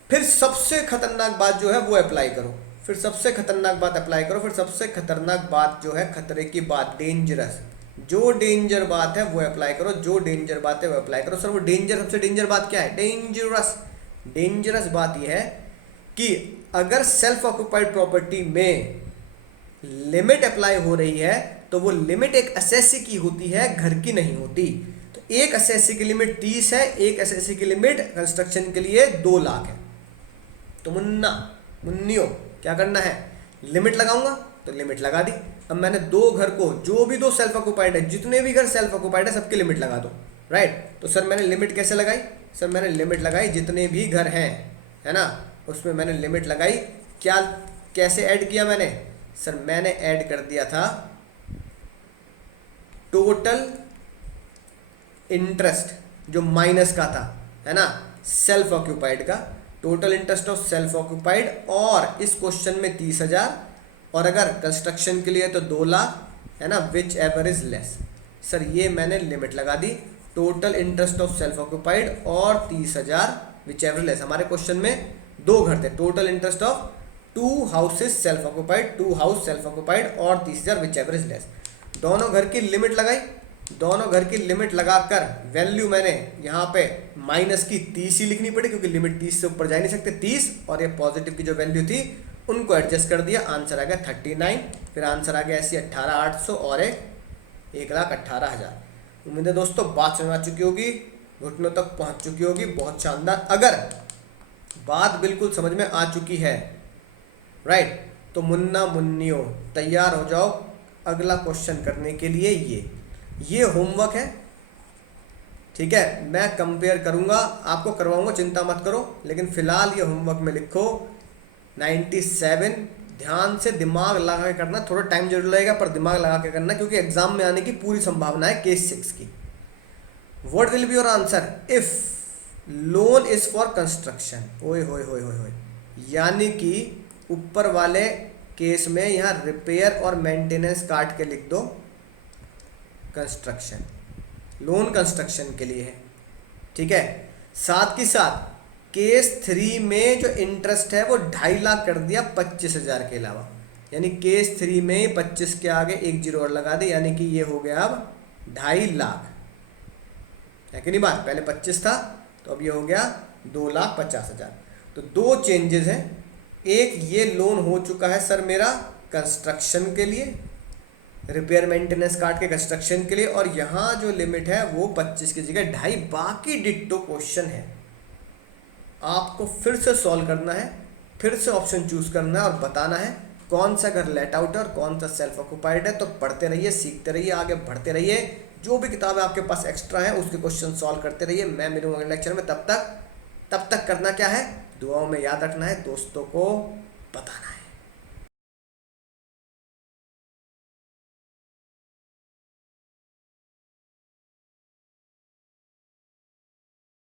फिर सबसे खतरनाक बात जो है वो अप्लाई करो, फिर सबसे खतरनाक बात अप्लाई करो, फिर सबसे खतरनाक बात जो है, खतरे की बात, डेंजरस, जो डेंजर बात है वो अप्लाई करो, जो डेंजर बात है वो अप्लाई करो। सर वो डेंजर, सबसे डेंजर बात क्या है? डेंजरस, डेंजरस बात यह है कि अगर सेल्फ ऑक्यूपाइड प्रॉपर्टी में लिमिट अप्लाई हो रही है तो वो लिमिट एक एसएससी की होती है, घर की नहीं होती। तो एक एसएससी की लिमिट 30 है, एक एसएससी की लिमिट कंस्ट्रक्शन के लिए 2 लाख है। तो मुन्नियो क्या करना है? लिमिट लगाऊंगा तो लिमिट लगा दी। अब मैंने 2 घर को, जो भी 2 सेल्फ ऑक्यूपाइड है, जितने भी घर सेल्फ ऑक्यूपाइड है सबकी लिमिट लगा दो, राइट। तो सर मैंने लिमिट कैसे लगाई? सर मैंने लिमिट लगाई जितने भी घर हैं, है ना, उसमें मैंने लिमिट लगाई। क्या, कैसे ऐड किया मैंने? सर मैंने ऐड कर दिया था टोटल इंटरेस्ट जो माइनस का था, है ना, सेल्फ ऑक्यूपाइड का, total interest of self occupied, और इस क्वेश्चन में 30,000 और अगर कंस्ट्रक्शन के लिए तो 2 लाख, है ना, whichever is less. Sir ये मैंने लिमिट लगा दी, total interest of self occupied और 30,000 विच एवर लेस। हमारे क्वेश्चन में 2 घर थे, total interest of 2 houses self occupied, 2 house self occupied और 30,000 विच एवर इज लेस। दोनों घर की लिमिट लगाई, दोनों घर की लिमिट लगाकर वैल्यू मैंने यहाँ पे माइनस की 30 ही लिखनी पड़ी क्योंकि लिमिट 30 से ऊपर जा नहीं सकते, 30 और ये पॉजिटिव की जो वैल्यू थी उनको एडजस्ट कर दिया, आंसर आ गया 39। फिर आंसर आ गया ऐसी 18,800 और 1,18,000। उम्मीद है दोस्तों बात समझ आ चुकी होगी, घुटनों तक पहुँच चुकी होगी, बहुत शानदार। अगर बात बिल्कुल समझ में आ चुकी है, राइट, तो मुन्ना मुन्नियों तैयार हो जाओ अगला क्वेश्चन करने के लिए। ये होमवर्क है, ठीक है, मैं कंपेयर करूंगा, आपको करवाऊंगा, चिंता मत करो। लेकिन फिलहाल ये होमवर्क में लिखो 97। ध्यान से दिमाग लगा के करना, थोड़ा टाइम जरूर लगेगा पर दिमाग लगा के करना क्योंकि एग्जाम में आने की पूरी संभावना है केस 6 की। What will be your answer if loan is for construction? ओए होए होए होए होए, यानी कि ऊपर वाले केस में यहाँ रिपेयर और मेंटेनेंस काट के लिख दो कंस्ट्रक्शन, लोन कंस्ट्रक्शन के लिए है, ठीक है। साथ ही साथ केस 3 में जो इंटरेस्ट है वो 2.5 लाख कर दिया 25,000 के अलावा, यानी केस 3 में 25 के आगे 1 जीरो और लगा दे, यानी कि ये हो गया अब 2.5 लाख, है कि नहीं बात? पहले 25 था तो अब ये हो गया 2,50,000। तो 2 चेंजेस हैं, एक ये लोन हो चुका है सर मेरा कंस्ट्रक्शन के लिए, रिपेयर मेंटेनेंस काट के कंस्ट्रक्शन के लिए, और यहाँ जो लिमिट है वो 25 की जगह 2.5। बाकी डिट्टो क्वेश्चन है, आपको फिर से सॉल्व करना है, फिर से ऑप्शन चूज करना है और बताना है कौन सा घर लेट आउट है और कौन सा सेल्फ ऑक्यूपाइड है। तो पढ़ते रहिए, सीखते रहिए, आगे बढ़ते रहिए, जो भी किताबें आपके पास एक्स्ट्रा है उसके क्वेश्चन सॉल्व करते रहिए। मैं मिलूंगा अगले लेक्चर में, तब तक करना क्या है? दुआओं में याद रखना है, दोस्तों को बताना है।